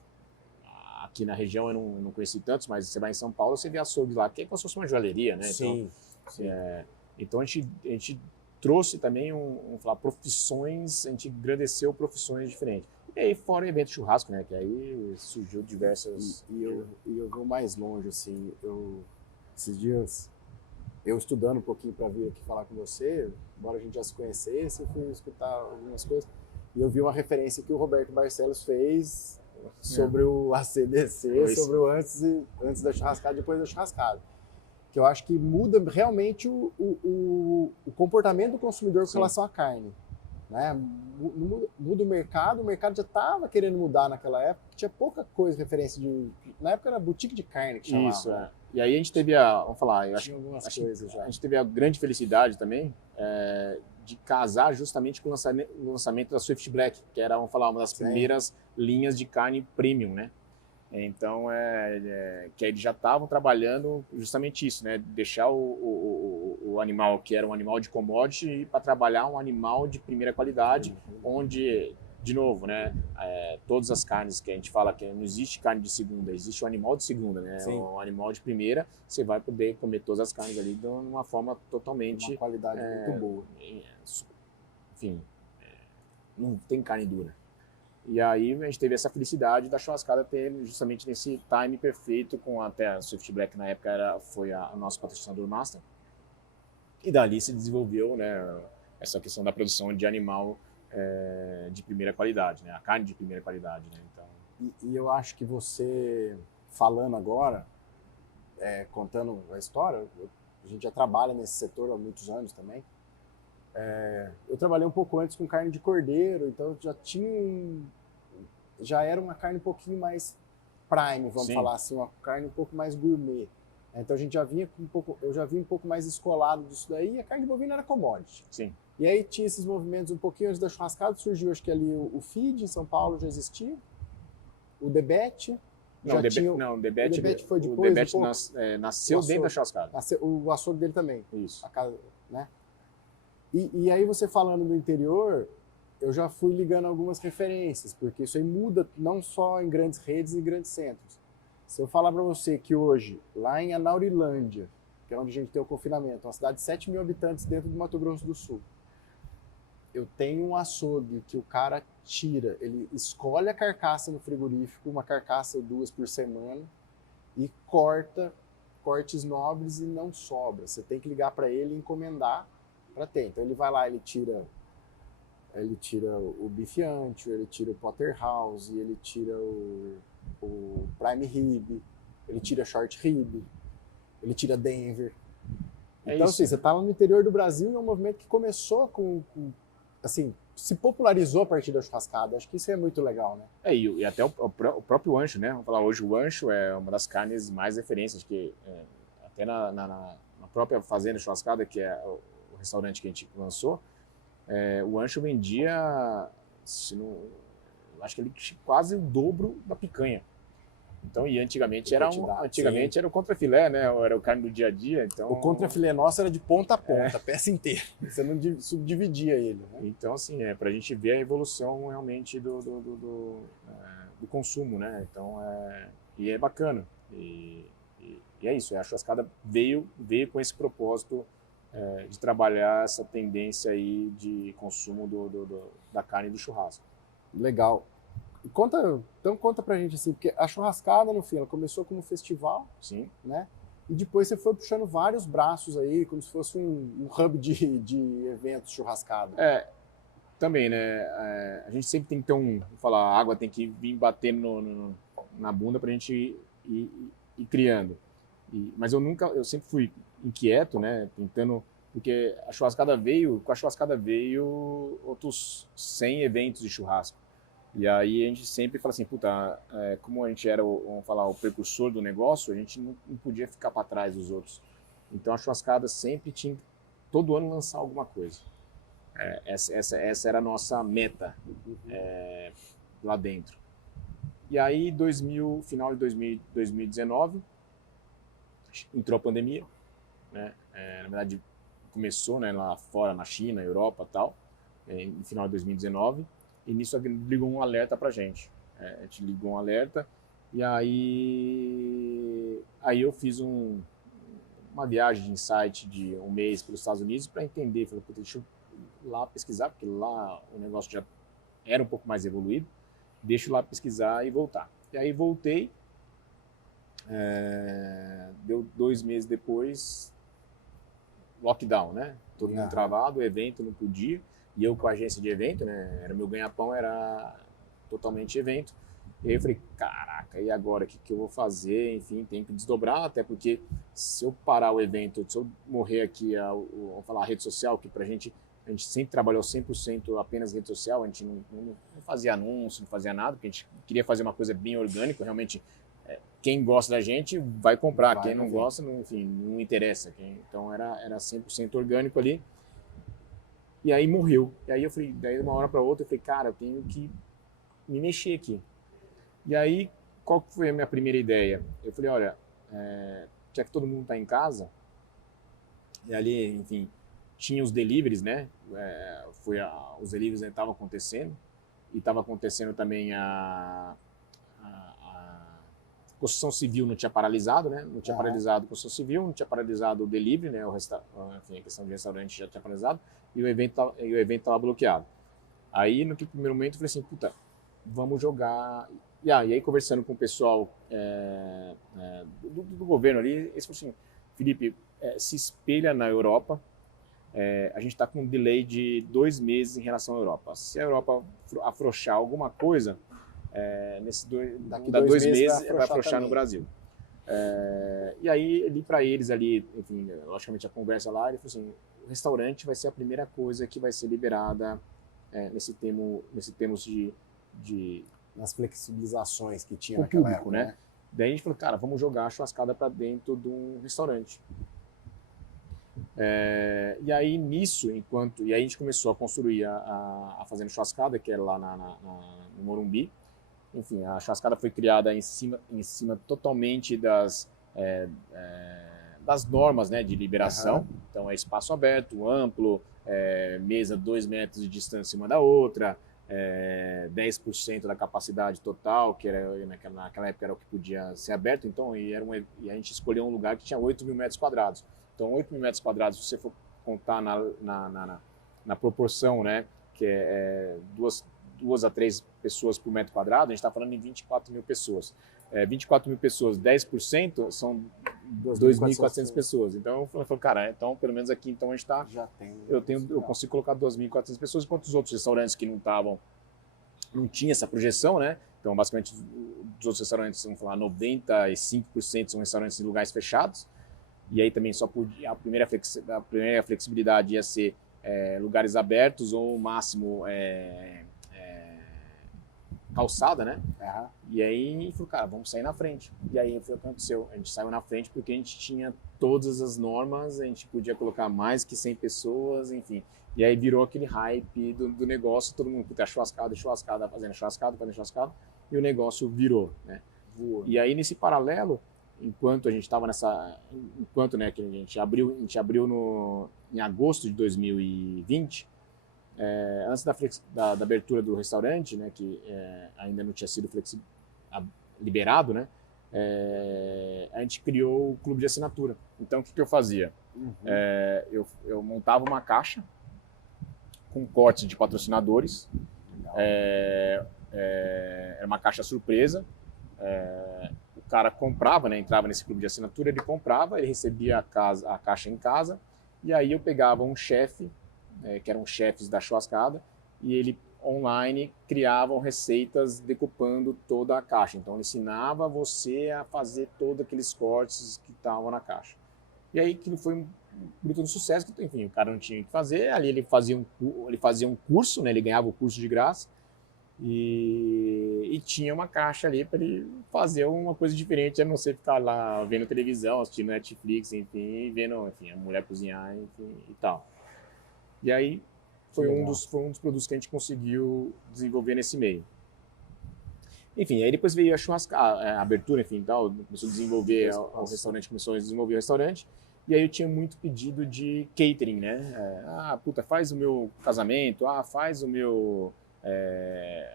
aqui na região eu não conheci tantos, mas você vai em São Paulo, você vê açougue lá, que é como se fosse uma joalheria, né? Sim. Então a gente trouxe também falar, profissões, a gente engrandeceu profissões diferentes. E aí fora o evento churrasco, né? Que aí surgiu diversas... E eu vou mais longe, assim, esses dias, eu estudando um pouquinho para vir aqui falar com você, embora a gente já se conhecesse, eu fui escutar algumas coisas, e eu vi uma referência que o Roberto Barcelos fez sobre o ACDC, sobre o antes da churrascada e depois da churrascada. Que eu acho que muda realmente o comportamento do consumidor com relação à carne. Né? Muda o mercado já estava querendo mudar naquela época, tinha pouca coisa, referência de... Na época era boutique de carne que chamava. Isso, E aí a gente teve vamos falar, eu acho coisas já. A gente teve a grande felicidade também de casar justamente com o lançamento da Swift Black, que era, vamos falar, uma das primeiras linhas de carne premium, né? Então, que eles já estavam trabalhando justamente isso, né? Deixar o animal, que era um animal de commodity, para trabalhar um animal de primeira qualidade, onde, de novo, né? Todas as carnes que a gente fala que não existe carne de segunda, existe o animal de segunda, né? O animal de primeira, você vai poder comer todas as carnes ali de uma forma totalmente... Uma qualidade muito boa. Enfim, não tem carne dura. E aí a gente teve essa felicidade da churrascada ter justamente nesse time perfeito, com até a Swift Black na época foi a nosso patrocinador master. E dali se desenvolveu, né, essa questão da produção de animal de primeira qualidade, né, a carne de primeira qualidade. Né, então... E eu acho que você, falando agora, contando a história, a gente já trabalha nesse setor há muitos anos também. Eu trabalhei um pouco antes com carne de cordeiro, então já era uma carne um pouquinho mais prime, vamos falar assim, uma carne um pouco mais gourmet. Então a gente eu já vinha um pouco mais escolado disso daí, e a carne bovina era commodity. Sim. E aí tinha esses movimentos um pouquinho antes da churrascada, surgiu acho que ali o feed em São Paulo já existia, o Debete. Não, o Debete foi depois. O Debete nasceu dentro da churrascada. O açougue dele também. Isso. A casa, né? E aí você falando do interior, eu já fui ligando algumas referências, porque isso aí muda não só em grandes redes e grandes centros. Se eu falar para você que hoje, lá em Anaurilândia, que é onde a gente tem o confinamento, uma cidade de 7 mil habitantes dentro do Mato Grosso do Sul, eu tenho um açougue que o cara tira, ele escolhe a carcaça no frigorífico, uma carcaça ou 2 por semana, e corta cortes nobres e não sobra. Você tem que ligar para ele e encomendar para ter. Então ele vai lá, ele tira o bife ancho, ele tira o porterhouse, ele tira o prime rib, ele tira short rib, ele tira Denver. Então assim, você está no interior do Brasil e é um movimento que começou assim, se popularizou a partir da churrascada. Acho que isso é muito legal, né? E até o próprio ancho, né? Vamos falar, hoje o ancho é uma das carnes mais referências, que até na própria fazenda churrascada, que é o restaurante que a gente lançou, o ancho vendia, acho que ele quase o dobro da picanha. Então, e antigamente era o contrafilé, né? Era o carne do dia a dia. Então... O contrafilé nosso era de ponta a ponta, a peça inteira. Você não subdividia ele, né? Então, assim, para a gente ver a evolução realmente do consumo, né? Então, e é bacana. E é isso, a churrascada veio com esse propósito de trabalhar essa tendência aí de consumo da carne do churrasco. Legal. Conta pra gente assim, porque a churrascada no fim, ela começou como festival, sim, né? E depois você foi puxando vários braços aí, como se fosse um hub de eventos churrascada. Também, né? A gente sempre tem que ter vou falar, a água tem que vir batendo na bunda pra gente ir criando. Mas eu sempre fui inquieto, né? Tentando, porque com a churrascada veio outros 100 eventos de churrasco. E aí a gente sempre fala assim, puta, como a gente era, vamos falar, o precursor do negócio, a gente não podia ficar para trás dos outros. Então a churrascada sempre tinha, todo ano, lançar alguma coisa. Essa era a nossa meta lá dentro. E aí, final de 2019, entrou a pandemia, né? Na verdade, começou, né, lá fora, na China, Europa e tal, no final de 2019, e nisso ligou um alerta pra gente. A gente ligou um alerta, e aí eu fiz uma viagem de insight de um mês para os Estados Unidos para entender, falei, deixa eu lá pesquisar, porque lá o negócio já era um pouco mais evoluído, deixa eu lá pesquisar e voltar. E aí voltei, deu 2 meses depois, lockdown, né? Todo mundo travado, o evento não podia, e eu com a agência de evento, né? Era meu ganha-pão, era totalmente evento. E aí eu falei, caraca, e agora o que eu vou fazer? Enfim, tem que desdobrar, até porque se eu parar o evento, se eu morrer aqui, vamos falar a rede social, que a gente sempre trabalhou 100% apenas rede social, a gente não fazia anúncio, não fazia nada, porque a gente queria fazer uma coisa bem orgânica, realmente quem gosta da gente vai comprar, quem não gosta, enfim, não interessa. Então era 100% orgânico ali. E aí morreu. E aí eu falei, daí de uma hora para outra, eu falei, cara, eu tenho que me mexer aqui. E aí, qual foi a minha primeira ideia? Eu falei, olha, já que todo mundo está em casa, e ali, enfim, tinha os deliveries, né? Os deliveries estavam acontecendo, e estava acontecendo também a construção civil não tinha paralisado, né? Não tinha paralisado a construção civil, não tinha paralisado o delivery, né? Enfim, a questão de restaurante já tinha paralisado, e o evento estava bloqueado. Aí, no primeiro momento, eu falei assim, puta, vamos jogar. E aí, conversando com o pessoal do governo ali, eles falaram assim, Felipe, se espelha na Europa, a gente está com um delay de 2 meses em relação à Europa. Se a Europa afrouxar alguma coisa, daqui 2 meses vai afrouxar no Brasil. E aí, ali para eles, ali, enfim, logicamente a conversa lá, ele falou assim, o restaurante vai ser a primeira coisa que vai ser liberada nesse termos de nas flexibilizações que tinha naquela público, época, né? Daí a gente falou, cara, vamos jogar a churrascada para dentro de um restaurante. E aí nisso, e aí a gente começou a construir a Fazenda Churrascada, que era lá no Morumbi. Enfim, a churrascada foi criada em cima totalmente das normas, né, de liberação. Então é espaço aberto, amplo, mesa 2 metros de distância uma da outra, 10% da capacidade total, que era, naquela época era o que podia ser aberto. Então, e a gente escolheu um lugar que tinha 8 mil metros quadrados. Então, 8 mil metros quadrados, se você for contar na proporção, né, que é 2 a 3 pessoas por metro quadrado, a gente está falando em 24 mil pessoas. 24 mil pessoas, 10% são 2.400 pessoas. Então eu falei, cara, então pelo menos aqui então a gente está. Eu consigo colocar 2.400 pessoas, enquanto os outros restaurantes que não tinha essa projeção, né? Então basicamente os outros restaurantes, vamos falar, 95% são restaurantes em lugares fechados. E aí também só podia, a primeira flexibilidade ia ser lugares abertos ou o máximo calçada, né? E aí falou, cara, vamos sair na frente. E aí foi o que aconteceu. A gente saiu na frente porque a gente tinha todas as normas, a gente podia colocar mais que 100 pessoas, enfim. E aí virou aquele hype do negócio, todo mundo puta, fazendo churrascada, e o negócio virou, né? E aí nesse paralelo, enquanto né, que a gente abriu em agosto de 2020, antes da abertura do restaurante, né, que ainda não tinha sido liberado, né, a gente criou o clube de assinatura. Então, o que eu fazia? Eu montava uma caixa com cortes de patrocinadores, era uma caixa surpresa, o cara comprava, né, entrava nesse clube de assinatura, ele comprava, ele recebia a caixa em casa, e aí eu pegava um chefe, que eram chefes da churrascada, e ele online criavam receitas decupando toda a caixa. Então ele ensinava você a fazer todos aqueles cortes que estavam na caixa. E aí aquilo foi um bruto de sucesso, que enfim, o cara não tinha o que fazer, ali ele fazia um curso, né, ele ganhava o curso de graça, e tinha uma caixa ali para ele fazer uma coisa diferente, a não ser ficar lá vendo televisão, assistindo Netflix, enfim, vendo, enfim, a mulher cozinhar, enfim, e tal. E aí foi um dos produtos que a gente conseguiu desenvolver nesse meio. Enfim, aí depois veio a abertura, enfim, tal, começou a desenvolver o restaurante, começou a desenvolver o restaurante. E aí eu tinha muito pedido de catering, né? Puta, faz o meu casamento, faz o meu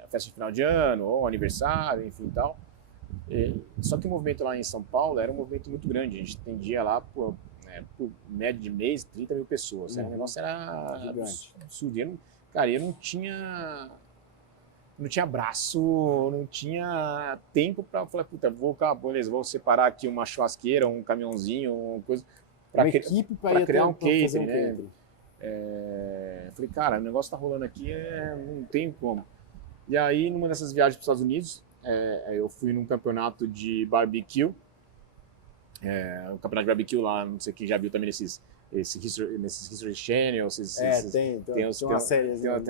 festa de final de ano, ou aniversário, enfim, tal. Só que o movimento lá em São Paulo era um movimento muito grande. A gente atendia lá por média de mês 30 mil pessoas. O negócio era absurdo. Cara, eu não tinha braço, não tinha tempo para falar, puta, beleza, vou separar aqui uma churrasqueira, um caminhãozinho, uma coisa para criar um catering, né? Falei, cara, o negócio tá rolando aqui, não tem como. E aí, numa dessas viagens para os Estados Unidos, eu fui num campeonato de barbecue, um campeonato de barbecue lá, não sei quem já viu também nesses History Channel, tem uma sériezinha,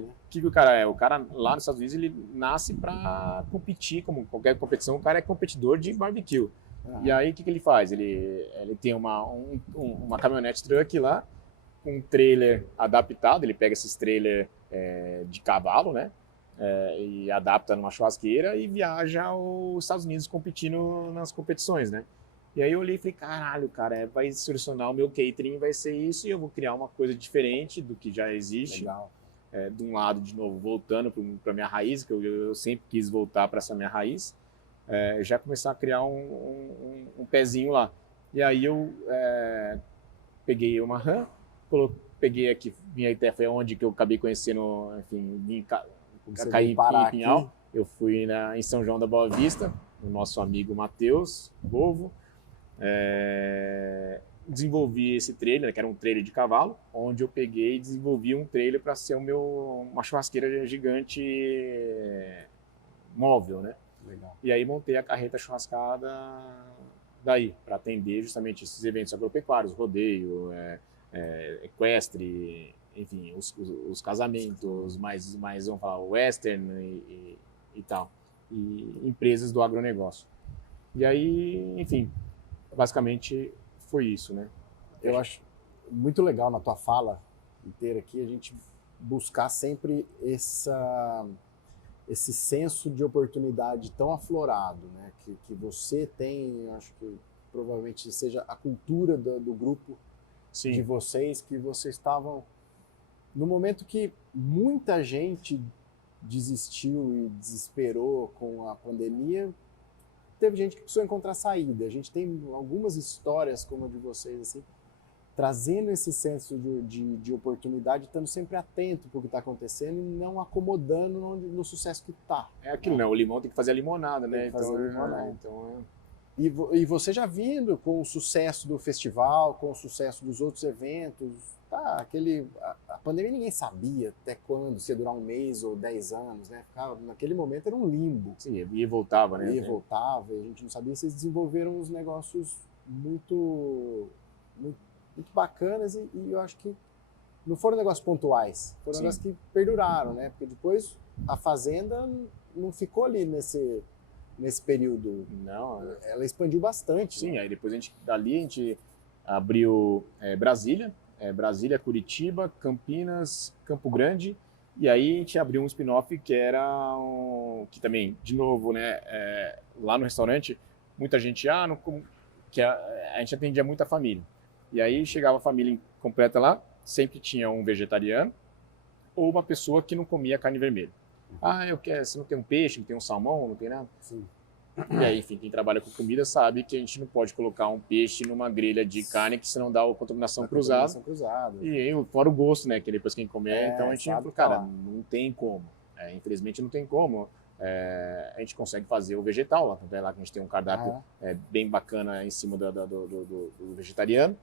né? O que o cara é? O cara lá nos Estados Unidos, ele nasce para competir, como qualquer competição, o cara é competidor de barbecue. E aí, o que ele faz? Ele tem uma caminhonete truck lá, com um trailer adaptado, ele pega esses trailers de cavalo, né? E adapta numa churrasqueira e viaja aos Estados Unidos competindo nas competições, né? E aí eu olhei e falei, caralho, cara, vai solucionar o meu catering, vai ser isso, e eu vou criar uma coisa diferente do que já existe. Legal. De um lado, de novo, voltando para minha raiz, que eu sempre quis voltar para essa minha raiz, já começar a criar um pezinho lá. E aí eu peguei uma RAM, peguei aqui, minha ideia foi onde que eu acabei conhecendo, enfim, caí em Pinhal. Eu fui em São João da Boa Vista, o nosso amigo Matheus Volvo. Desenvolvi esse trailer, que era um trailer de cavalo, onde eu peguei e desenvolvi um trailer para ser uma churrasqueira gigante móvel, né? Legal. E aí montei a carreta churrascada daí, para atender justamente esses eventos agropecuários, rodeio, equestre, enfim, os casamentos, mais vamos falar, western e tal, e empresas do agronegócio. E aí, enfim, basicamente foi isso, né? Eu acho muito legal na tua fala inteira aqui a gente buscar sempre esse senso de oportunidade tão aflorado, né? Que você tem, eu acho que provavelmente seja a cultura do grupo. Sim. De vocês, que vocês estavam no momento que muita gente desistiu e desesperou com a pandemia. Teve gente que precisou encontrar saída. A gente tem algumas histórias como a de vocês, assim, trazendo esse senso de oportunidade, estando sempre atento para o que está acontecendo e não acomodando no sucesso que está. É aquilo, né? O limão tem que fazer a limonada, né? E você já vindo com o sucesso do festival, com o sucesso dos outros eventos, a pandemia ninguém sabia até quando, se ia durar um mês ou 10 anos, né? Naquele momento era um limbo. Sim, ia e voltava, né? Ia e voltava, e a gente não sabia. Vocês desenvolveram uns negócios muito bacanas e eu acho que não foram negócios pontuais, foram negócios que perduraram, né? Porque depois a fazenda não ficou ali nesse período. Não, ela expandiu bastante. Sim, né? Aí depois dali a gente abriu Brasília, Curitiba, Campinas, Campo Grande, e aí a gente abriu um spin-off que era que também, de novo, né, lá no restaurante, muita gente, que a gente atendia muita família. E aí chegava a família completa lá, sempre tinha um vegetariano ou uma pessoa que não comia carne vermelha. Você não tem um peixe, não tem um salmão, não tem nada? Sim. E aí, enfim, quem trabalha com comida sabe que a gente não pode colocar um peixe numa grelha de carne que senão dá a contaminação cruzada. E aí, fora o gosto, né? Que depois quem comer, então a gente falou, cara, não tem como. Infelizmente não tem como. A gente consegue fazer o vegetal lá, lá que a gente tem um cardápio bem bacana em cima do vegetariano,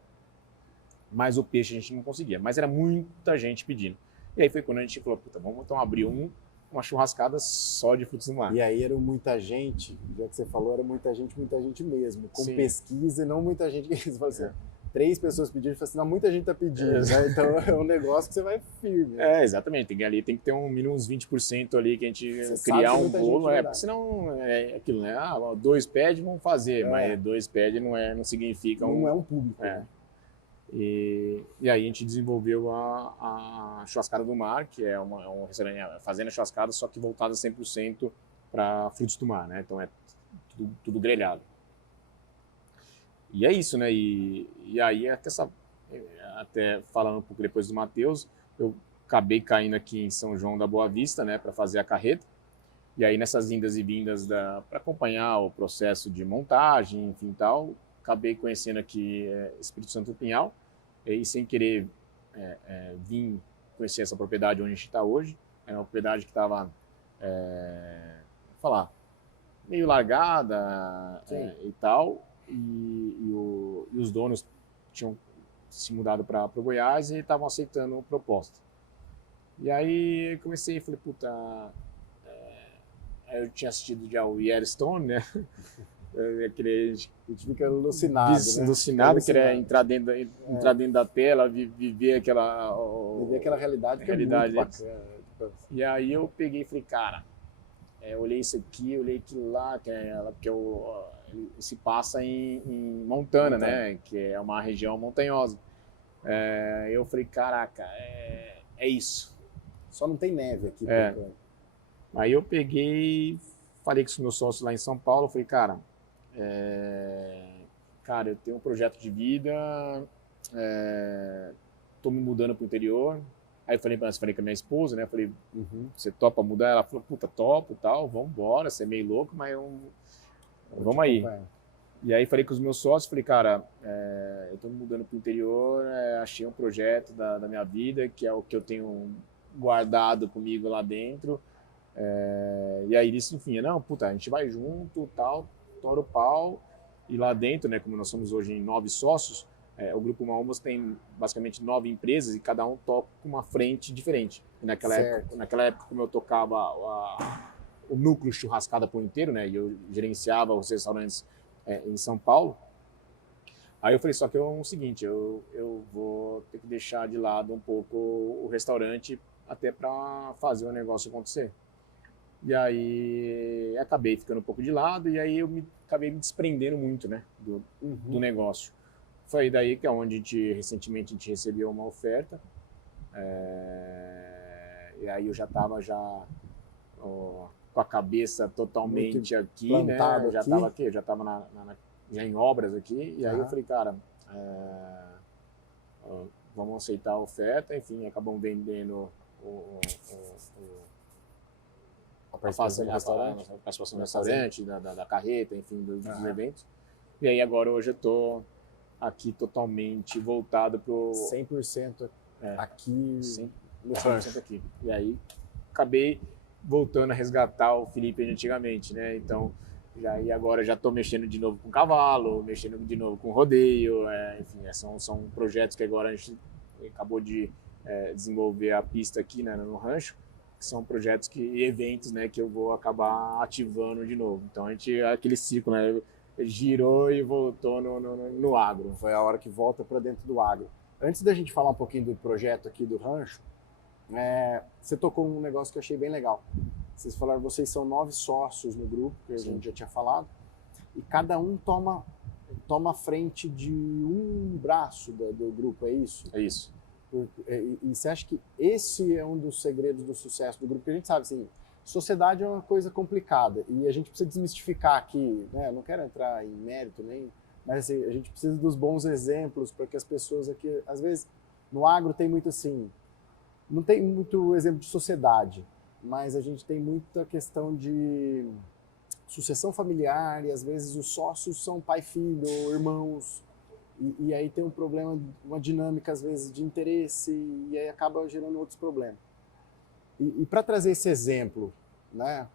mas o peixe a gente não conseguia. Mas era muita gente pedindo. E aí foi quando a gente falou, puta, vamos então abrir uma churrascada só de frutos do mar. E aí era muita gente, já que você falou, era muita gente mesmo, com pesquisa e não muita gente que falou assim, 3 pessoas pediram, assim, não, muita gente está pedindo, né? Então é um negócio que você vai firme. Exatamente, tem que ter um mínimo uns 20% ali que a gente criar um bolo, porque senão é aquilo, né? 2 pedem, vão fazer, mas 2 pedem não significa não é um público. Né? E aí a gente desenvolveu a Churrascada do Mar, que é um restaurante, fazenda churrascada, só que voltada 100% para frutos do mar, né? Então é tudo grelhado. E é isso, né? E aí até falando um pouco depois do Matheus, eu acabei caindo aqui em São João da Boa Vista, né, para fazer a carreta. E aí nessas indas e vindas para acompanhar o processo de montagem, enfim, tal, acabei conhecendo aqui Espírito Santo do Pinhal, e sem querer vim conhecer essa propriedade onde a gente está hoje. É uma propriedade que estava, meio largada e tal, e os donos tinham se mudado para o Goiás e estavam aceitando a proposta. E aí comecei e falei, puta, eu tinha assistido já o Yellowstone, né? A gente fica alucinado, alucinado, querer entrar dentro da tela, viver aquela realidade que é muito bacana. E aí eu peguei e falei, cara, eu olhei isso aqui, olhei aquilo lá, porque ele se passa em Montana, né? Que é uma região montanhosa. Eu falei, caraca, é isso. Só não tem neve aqui. Aí eu peguei, falei com os meus sócios lá em São Paulo, falei, cara, eu tenho um projeto de vida, tô me mudando pro interior. Aí falei com a minha esposa, né? Falei, você topa mudar? Ela falou, puta, topo, tal, vamos embora, você é meio louco, mas vamos aí. E aí falei com os meus sócios, falei, cara, eu tô me mudando pro interior, achei um projeto da minha vida, que é o que eu tenho guardado comigo lá dentro. E aí disse, enfim, não, puta, a gente vai junto, tal, tora o pau. E lá dentro, né, como nós somos hoje em 9 sócios, o Grupo Maúmas tem basicamente 9 empresas e cada um toca com uma frente diferente. E naquela época, como eu tocava o núcleo churrascada por inteiro, né, e eu gerenciava os restaurantes em São Paulo, aí eu falei, só que é o seguinte, eu vou ter que deixar de lado um pouco o restaurante até para fazer o negócio acontecer. E aí acabei ficando um pouco de lado e aí acabei me desprendendo muito, né, do negócio. Foi daí que é onde recentemente a gente recebeu uma oferta, e aí eu já estava com a cabeça totalmente muito aqui, né? Já estava aqui, já estava já em obras aqui, e aí eu falei, cara, vamos aceitar a oferta, enfim, acabamos vendendo a participação do restaurante, da carreta, enfim, dos eventos. E aí agora hoje eu estou aqui totalmente voltado para o 100% aqui, 100% aqui. E aí acabei voltando a resgatar o Felipe antigamente, né? Então, agora já estou mexendo de novo com cavalo, mexendo de novo com rodeio, enfim, são projetos que agora a gente acabou de desenvolver a pista aqui, né, no rancho, que são projetos eventos, né, que eu vou acabar ativando de novo. Então, aquele ciclo, né, girou e voltou no agro. Foi a hora que volta para dentro do agro. Antes da gente falar um pouquinho do projeto aqui do rancho, você tocou um negócio que eu achei bem legal. Vocês falaram, vocês são 9 sócios no grupo, que a gente já tinha falado, e cada um toma frente de um braço do grupo, é isso? É isso. E você acha que esse é um dos segredos do sucesso do grupo? Porque a gente sabe, assim, sociedade é uma coisa complicada e a gente precisa desmistificar aqui, né? Eu não quero entrar em mérito mas assim, a gente precisa dos bons exemplos para que as pessoas aqui, às vezes, no agro tem muito assim, não tem muito exemplo de sociedade, mas a gente tem muita questão de sucessão familiar e às vezes os sócios são pai, filho, irmãos, e aí tem um problema, uma dinâmica às vezes de interesse e aí acaba gerando outros problemas. E para trazer esse exemplo, né,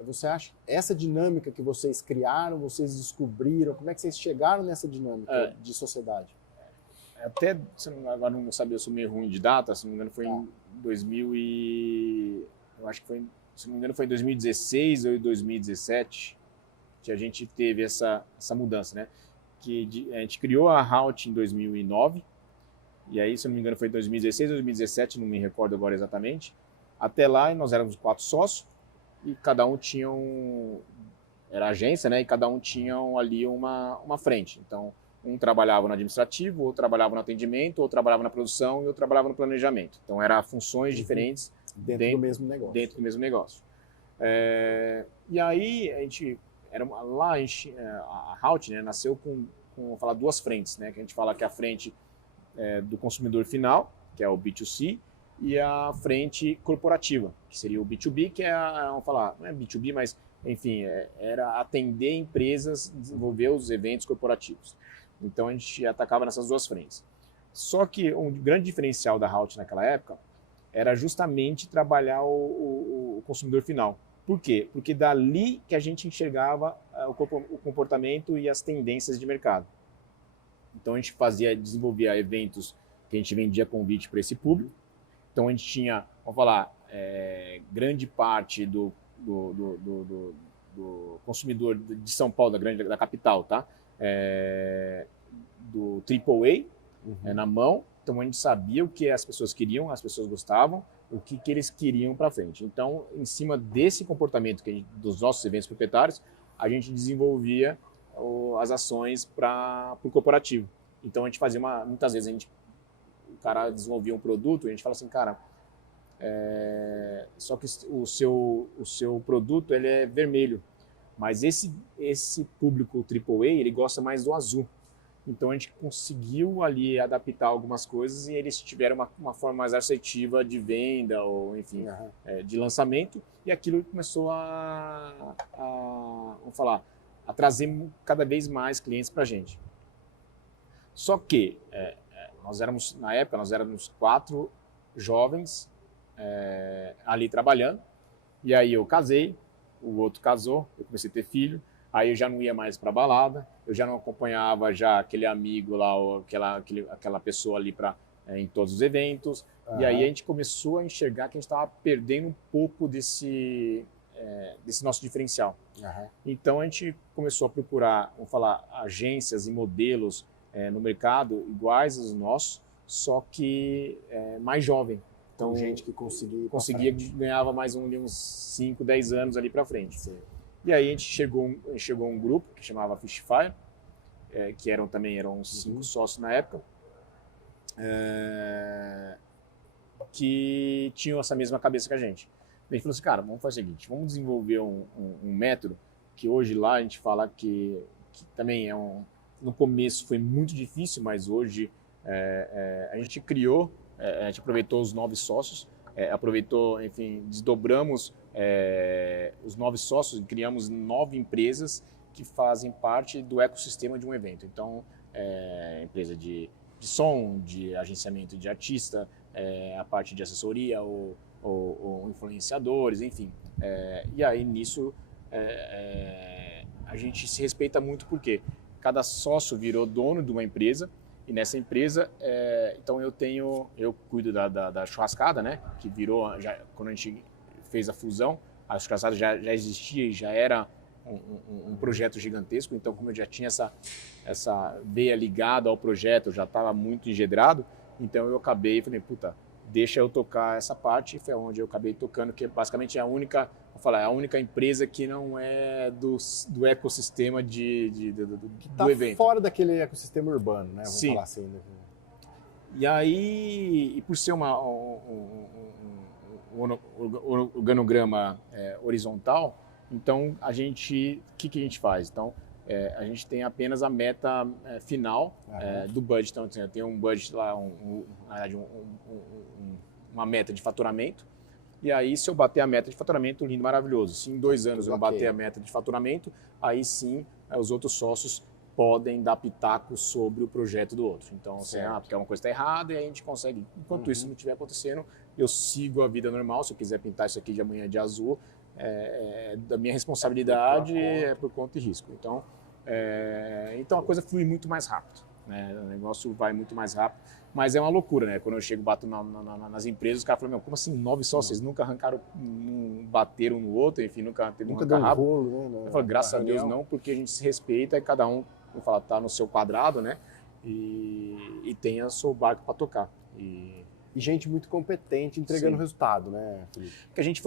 você acha essa dinâmica que vocês criaram, vocês descobriram, como é que vocês chegaram nessa dinâmica de sociedade? Até, agora não sabia, eu sou meio ruim de data, se não me engano foi em 2000 eu acho que foi, se não me engano foi em 2016 ou em 2017 que a gente teve essa mudança, né? Que a gente criou a Halt em 2009, e aí, se não me engano, foi em 2016 ou 2017, não me recordo agora exatamente. Até lá, nós éramos 4 sócios, e cada um tinha era agência, né? E cada um tinha ali uma frente. Então, um trabalhava no administrativo, outro trabalhava no atendimento, outro trabalhava na produção e outro trabalhava no planejamento. Então, eram funções diferentes dentro do mesmo negócio. Dentro do mesmo negócio. E aí a Halt, né, nasceu com vou falar, duas frentes, né? Que a gente fala que a frente do consumidor final, que é o B2C, e a frente corporativa, que seria o B2B, que vamos falar, não é B2B, mas enfim, era atender empresas, desenvolver os eventos corporativos. Então a gente atacava nessas duas frentes. Só que um grande diferencial da Halt naquela época era justamente trabalhar o consumidor final. Por quê? Porque dali que a gente enxergava o comportamento e as tendências de mercado. Então a gente desenvolvia eventos que a gente vendia convite para esse público. Então a gente tinha, vamos falar, grande parte do consumidor de São Paulo, da capital, tá? Do AAA na mão. Então a gente sabia o que as pessoas queriam, as pessoas gostavam, o que eles queriam para frente. Então, em cima desse comportamento dos nossos eventos proprietários, a gente desenvolvia as ações para o corporativo. Então a gente fazia muitas vezes o cara desenvolvia um produto e a gente fala assim, cara, só que o seu produto ele é vermelho, mas esse público AAA ele gosta mais do azul. Então a gente conseguiu ali adaptar algumas coisas e eles tiveram uma forma mais assertiva de venda ou enfim de lançamento, e aquilo começou vamos falar, a trazer cada vez mais clientes para a gente. Só que na época nós éramos 4 jovens ali trabalhando, e aí eu casei, o outro casou, eu comecei a ter filho. Aí eu já não ia mais para balada, eu já não acompanhava já aquele amigo lá, ou aquela pessoa ali em todos os eventos. E aí a gente começou a enxergar que a gente estava perdendo um pouco desse nosso diferencial. Então a gente começou a procurar, vamos falar, agências e modelos no mercado iguais aos nossos, só que mais jovem. Então gente que conseguia ganhava mais uns 5, 10 anos ali para frente. Sim. E aí a gente chegou um grupo que chamava Fishfire, que eram 5 sócios na época, que tinham essa mesma cabeça que a gente. A gente falou assim, cara, vamos fazer o seguinte, vamos desenvolver um método que hoje lá a gente fala que também no começo foi muito difícil, mas hoje a gente criou, a gente aproveitou os 9 sócios, enfim, desdobramos os 9 sócios e criamos 9 empresas que fazem parte do ecossistema de um evento. Então, empresa de som, de agenciamento de artista, a parte de assessoria ou influenciadores, enfim. E aí, nisso, a gente se respeita muito porque cada sócio virou dono de uma empresa. E nessa empresa, então eu cuido da churrascada, né? Que virou, quando a gente fez a fusão, a churrascada já existia e já era um projeto gigantesco. Então, como eu já tinha essa veia ligada ao projeto, eu já estava muito engedrado, então eu falei, puta, deixa eu tocar essa parte, e foi onde eu acabei tocando, que basicamente é a única empresa que não é do ecossistema do evento. Fora daquele ecossistema urbano, né? Vamos Sim. falar assim. Né? E aí, por ser um organograma horizontal, então o que a gente faz? Então, a gente tem apenas a meta final do budget. Então, eu tenho um budget lá, na verdade, uma meta de faturamento. E aí, se eu bater a meta de faturamento, lindo, maravilhoso. Se em 2 anos eu não bater a meta de faturamento, aí sim, os outros sócios podem dar pitaco sobre o projeto do outro. Então, porque uma coisa está errada e aí a gente consegue. Enquanto isso não estiver acontecendo, eu sigo a vida normal. Se eu quiser pintar isso aqui de amanhã de azul, da minha responsabilidade, é por conta e risco. Então a coisa flui muito mais rápido, né? O negócio vai muito mais rápido, mas é uma loucura, né? Quando eu chego, bato nas empresas, os caras falam, como assim 9 sócios? Vocês nunca arrancaram, bateram no outro, enfim, nunca teve um arranca-rabo? Rolo, né? Eu falo, graças a Deus não, porque a gente se respeita e cada um, vamos falar, tá no seu quadrado, né? E tem o seu barco para tocar. E gente muito competente entregando resultado, né, Felipe? Porque a gente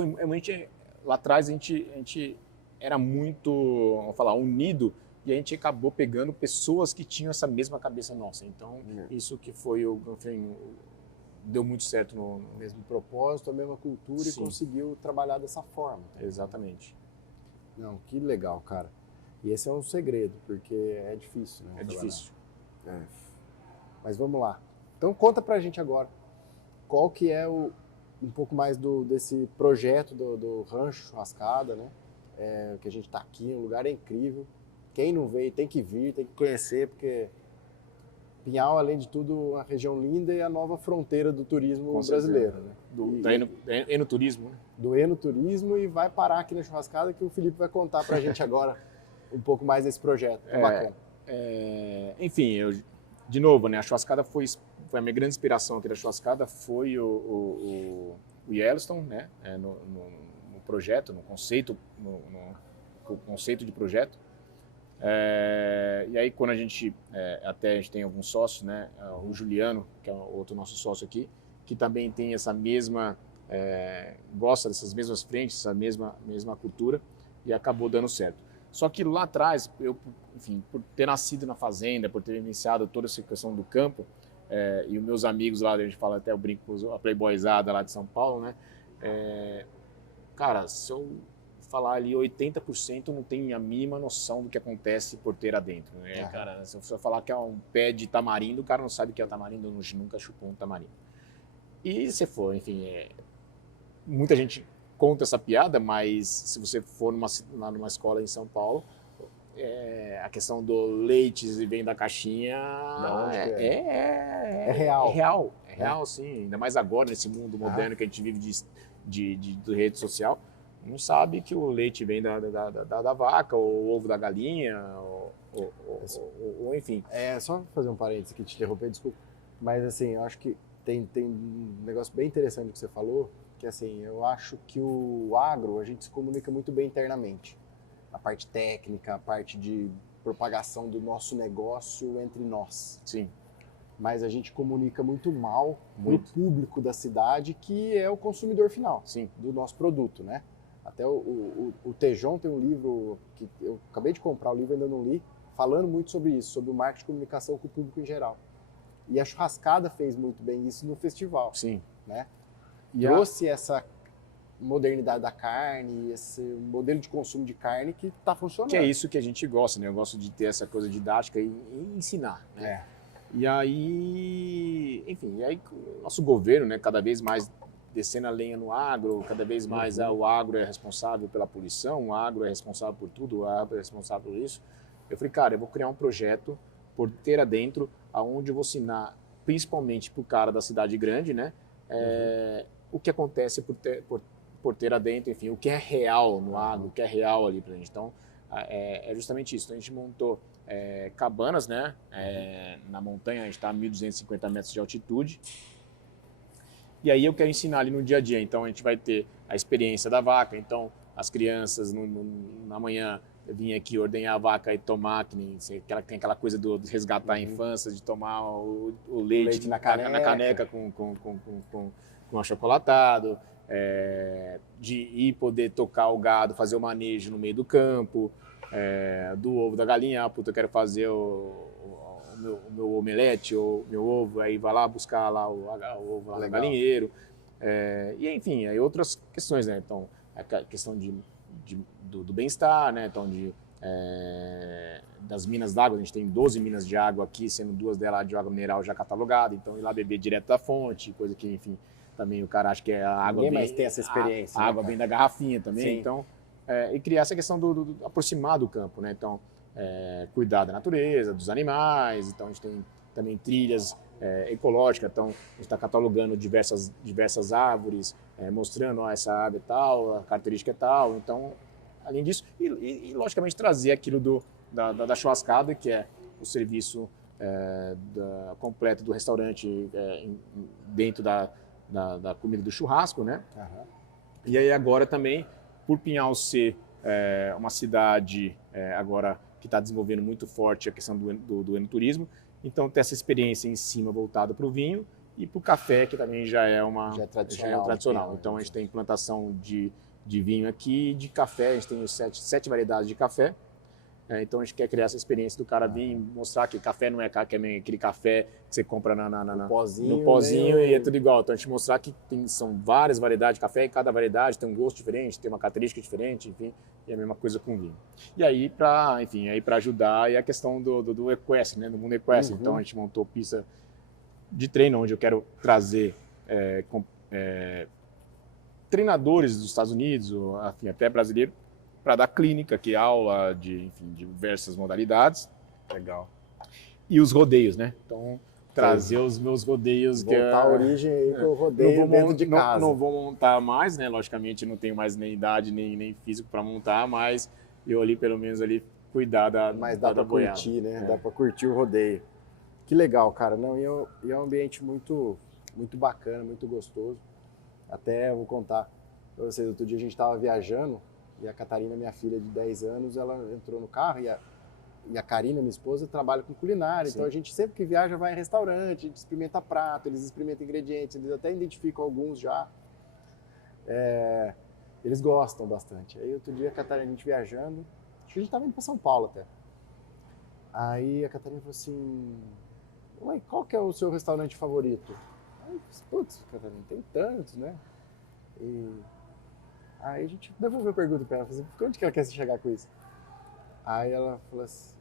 lá atrás a gente era muito, vamos falar, unido, e a gente acabou pegando pessoas que tinham essa mesma cabeça nossa. Então, isso que foi deu muito certo no... Mesmo propósito, a mesma cultura. Sim. E conseguiu trabalhar dessa forma. Exatamente. Não, que legal, cara. E esse é um segredo, porque é difícil, né? É difícil. Mas vamos lá. Então conta pra gente agora, qual que é um pouco mais desse projeto do Rancho Churrascada, né? Que a gente tá aqui, um lugar incrível. Quem não veio tem que vir, tem que conhecer, porque Pinhal, além de tudo, uma região linda e a nova fronteira do turismo brasileiro. Né? Do enoturismo, né? Do enoturismo, e vai parar aqui na Churrascada, que o Felipe vai contar pra gente agora um pouco mais desse projeto. Bacana. Enfim, de novo, né, a Churrascada foi a minha grande inspiração aqui da Churrascada, foi o Yellowstone, né, no projeto, no conceito de projeto. E aí quando a gente tem alguns sócios, né, o Juliano, que é outro nosso sócio aqui, que também tem essa mesma, gosta dessas mesmas frentes, essa mesma cultura, e acabou dando certo. Só que lá atrás, enfim, por ter nascido na fazenda, por ter iniciado toda essa questão do campo, e os meus amigos lá, a gente fala até o brinco, a playboyzada lá de São Paulo, né? Cara, se eu falar ali 80% não tem a mínima noção do que acontece porteira dentro, né? Cara, se eu falar que é um pé de tamarindo, o cara não sabe o que é tamarindo, nunca chupou um tamarindo. E se for, enfim, muita gente conta essa piada, mas se você for numa escola em São Paulo, a questão do leite vem da caixinha é real. É real, sim. Ainda mais agora, nesse mundo moderno que a gente vive de rede social, não sabe que o leite vem da vaca, ou o ovo da galinha, ou enfim. Só fazer um parênteses aqui, te interromper, desculpa. Mas assim, eu acho que tem um negócio bem interessante que você falou, que assim, eu acho que o agro, a gente se comunica muito bem internamente. A parte técnica, a parte de propagação do nosso negócio entre nós. Sim. Mas a gente comunica muito mal no público da cidade, que é o consumidor final. Sim. Do nosso produto, né? Até o Tejon tem um livro, que eu acabei de comprar o livro, ainda não li, falando muito sobre isso, sobre o marketing de comunicação com o público em geral. E a Churrascada fez muito bem isso no festival. Sim. Né? Trouxe essa modernidade da carne, esse modelo de consumo de carne que está funcionando. Que é isso que a gente gosta, né? Eu gosto de ter essa coisa didática e ensinar, né? E aí, enfim, o nosso governo, né, cada vez mais descendo a lenha no agro, cada vez mais o agro é responsável pela poluição, o agro é responsável por tudo, o agro é responsável por isso. Eu falei, cara, eu vou criar um projeto porteira dentro, aonde eu vou ensinar, principalmente para o cara da cidade grande, né, o que acontece porteira dentro, enfim, o que é real no agro, o que é real ali pra gente. Então, é justamente isso. Então, a gente montou cabanas, né, na montanha, a gente está a 1.250 metros de altitude. E aí eu quero ensinar ali no dia a dia. Então, a gente vai ter a experiência da vaca. Então, as crianças, na manhã, vir aqui ordenhar a vaca e tomar, que nem, tem aquela coisa de resgatar a infância, de tomar o leite na caneca com achocolatado, de ir poder tocar o gado, fazer o manejo no meio do campo, do ovo da galinha, puta, eu quero fazer o meu omelete, ou meu ovo, aí vai lá buscar lá o ovo lá no galinheiro, e enfim, aí outras questões, né? Então, a questão do bem-estar, né? Então, das minas d'água, a gente tem 12 minas de água aqui, sendo 2 delas de água mineral já catalogada, então ir lá beber direto da fonte, coisa que, enfim, também o cara acha que a água Ninguém mais tem essa experiência. A água vem da garrafinha também. Sim. Então, e criar essa questão do aproximar do campo, né? Então, cuidar da natureza, dos animais, então a gente tem também trilhas ecológicas, então a gente está catalogando diversas árvores, mostrando essa árvore é tal, a característica é tal, então, além disso, e logicamente trazer aquilo da churrascada, que é o serviço completo do restaurante dentro da comida do churrasco, né? E aí agora também, por Pinhal ser uma cidade agora que está desenvolvendo muito forte a questão do enoturismo, então ter essa experiência em cima voltada para o vinho e para o café, que também já é tradicional. Então a gente tem plantação de vinho aqui, de café, a gente tem 7 variedades de café, Então a gente quer criar essa experiência do cara vir mostrar que café não é aquele café que você compra no pozinho e é tudo igual. Então a gente mostrar que são várias variedades de café e cada variedade tem um gosto diferente, tem uma característica diferente, enfim, e a mesma coisa com vinho. E aí para ajudar é a questão do equestre, né, do mundo equestre. Então a gente montou pista de treino onde eu quero trazer treinadores dos Estados Unidos, enfim, até brasileiro, para dar clínica, que é aula de diversas modalidades. Legal. E os rodeios, né? Então, trazer os meus rodeios. Voltar à origem aí com o rodeio dentro de casa. Não vou montar mais, né? Logicamente, não tenho mais nem idade, nem físico para montar, mas eu ali, pelo menos, ali, cuidar da Mas dá para curtir, né? Dá para curtir o rodeio. Que legal, cara. Não, e é um ambiente muito, muito bacana, muito gostoso. Até eu vou contar para vocês, outro dia a gente estava viajando e a Catarina, minha filha de 10 anos, ela entrou no carro e a Karina, minha esposa, trabalha com culinária. Sim. Então a gente sempre que viaja vai em restaurante, a gente experimenta prato, eles experimentam ingredientes, eles até identificam alguns já. Eles gostam bastante. Aí outro dia a Catarina, a gente viajando, acho que a gente estava indo para São Paulo até. Aí a Catarina falou assim, mãe, qual que é o seu restaurante favorito? Aí eu disse, putz, Catarina, tem tantos, né? Aí a gente devolveu a pergunta para ela, falou assim, onde que ela quer se chegar com isso? Aí ela falou assim,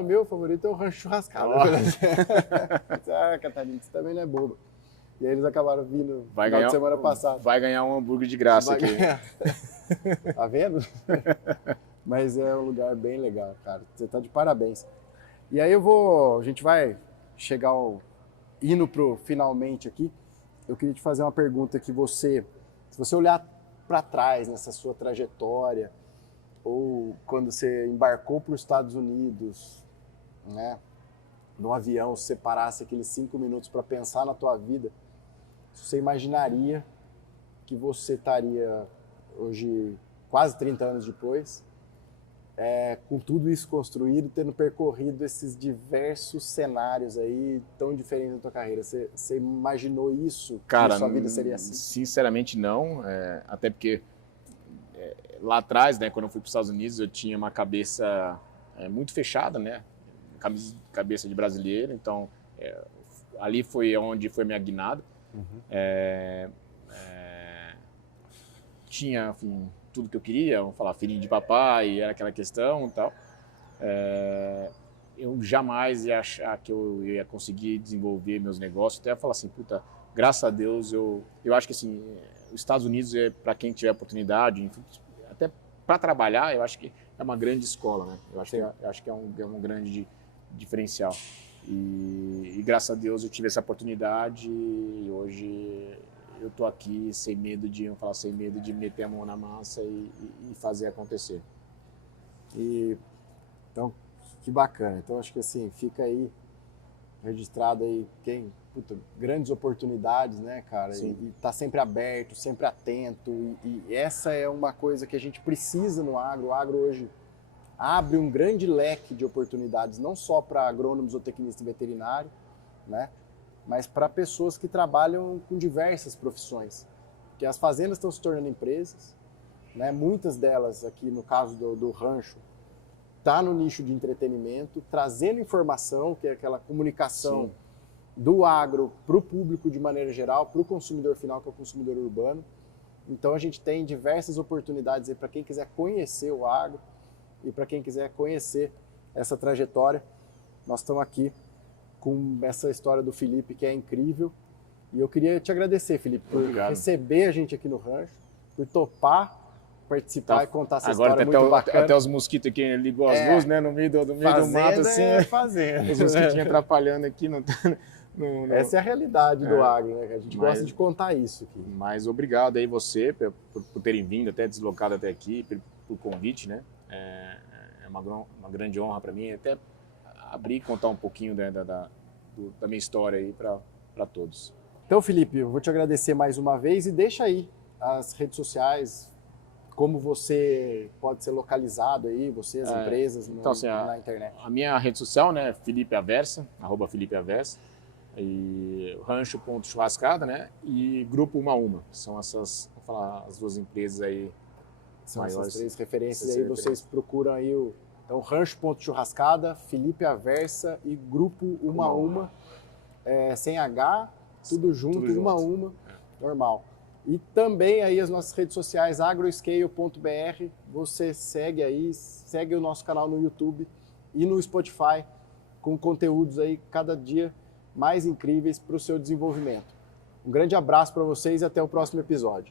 o meu favorito é o rancho churrascado. Catarina, você também não é bobo. E aí eles acabaram vindo na semana passada. Vai ganhar um hambúrguer de graça aqui. Tá vendo? Mas é um lugar bem legal, cara. Você tá de parabéns. E aí a gente vai chegar indo pro finalmente aqui. Eu queria te fazer uma pergunta que se você olhar para trás nessa sua trajetória, ou quando você embarcou para os Estados Unidos, né, no avião, se você parasse aqueles 5 minutos para pensar na tua vida, você imaginaria que você estaria hoje, quase 30 anos depois, com tudo isso construído, tendo percorrido esses diversos cenários aí tão diferentes na tua carreira. Você imaginou isso? Cara, que sua vida seria assim? Sinceramente não, até porque lá atrás, né, quando eu fui para os Estados Unidos, eu tinha uma cabeça muito fechada, né, cabeça de brasileiro, então ali foi onde foi minha guinada. Tinha, enfim, tudo que eu queria, vamos falar, filhinho de papai, era aquela questão e tal. Eu jamais ia achar que eu ia conseguir desenvolver meus negócios, até falar assim, puta, graças a Deus, eu acho que assim, os Estados Unidos para quem tiver oportunidade, enfim, até para trabalhar, eu acho que é uma grande escola, né? Eu acho que é um grande diferencial. E graças a Deus eu tive essa oportunidade e hoje eu tô aqui sem medo de meter a mão na massa e fazer acontecer. Então, que bacana. Então acho que assim, fica aí registrado aí grandes oportunidades, né, cara? E tá sempre aberto, sempre atento. E essa é uma coisa que a gente precisa no agro. O agro hoje abre um grande leque de oportunidades, não só para agrônomos ou tecnistas veterinários, né? Mas para pessoas que trabalham com diversas profissões. Porque as fazendas estão se tornando empresas, né? Muitas delas, aqui no caso do rancho, tá no nicho de entretenimento, trazendo informação, que é aquela comunicação do agro para o público de maneira geral, para o consumidor final, que é o consumidor urbano. Então a gente tem diversas oportunidades aí para quem quiser conhecer o agro e para quem quiser conhecer essa trajetória. Nós estamos aqui com essa história do Felipe, que é incrível. E eu queria te agradecer, Felipe, por receber a gente aqui no rancho, por topar participar e contar essa história muito bacana. Até os mosquitos aqui ligou as luzes, né, no meio do mato, assim. Fazenda. Os mosquitinhos atrapalhando aqui. Essa é a realidade do agro, né? A gente gosta de contar isso aqui. Mas obrigado aí você por terem vindo, até deslocado até aqui, por convite, né? É uma grande honra para mim, até abrir e contar um pouquinho da minha história aí para todos. Então, Felipe, eu vou te agradecer mais uma vez e deixa aí as redes sociais, como você pode ser localizado aí, você, as empresas então, assim, na internet. A minha rede social, né, Felipe Aversa, @Felipe Aversa, e rancho.churrascada, né, e Grupo Uma Uma. São essas, vou falar, as duas empresas aí são maiores. essas três referências aí, vocês procuram aí Então, Rancho.churrascada, Felipe Aversa e Grupo Uma Uma, sem H, tudo junto, Uma Uma, normal. E também aí as nossas redes sociais, agroscale.br, você segue aí, segue o nosso canal no YouTube e no Spotify, com conteúdos aí cada dia mais incríveis para o seu desenvolvimento. Um grande abraço para vocês e até o próximo episódio.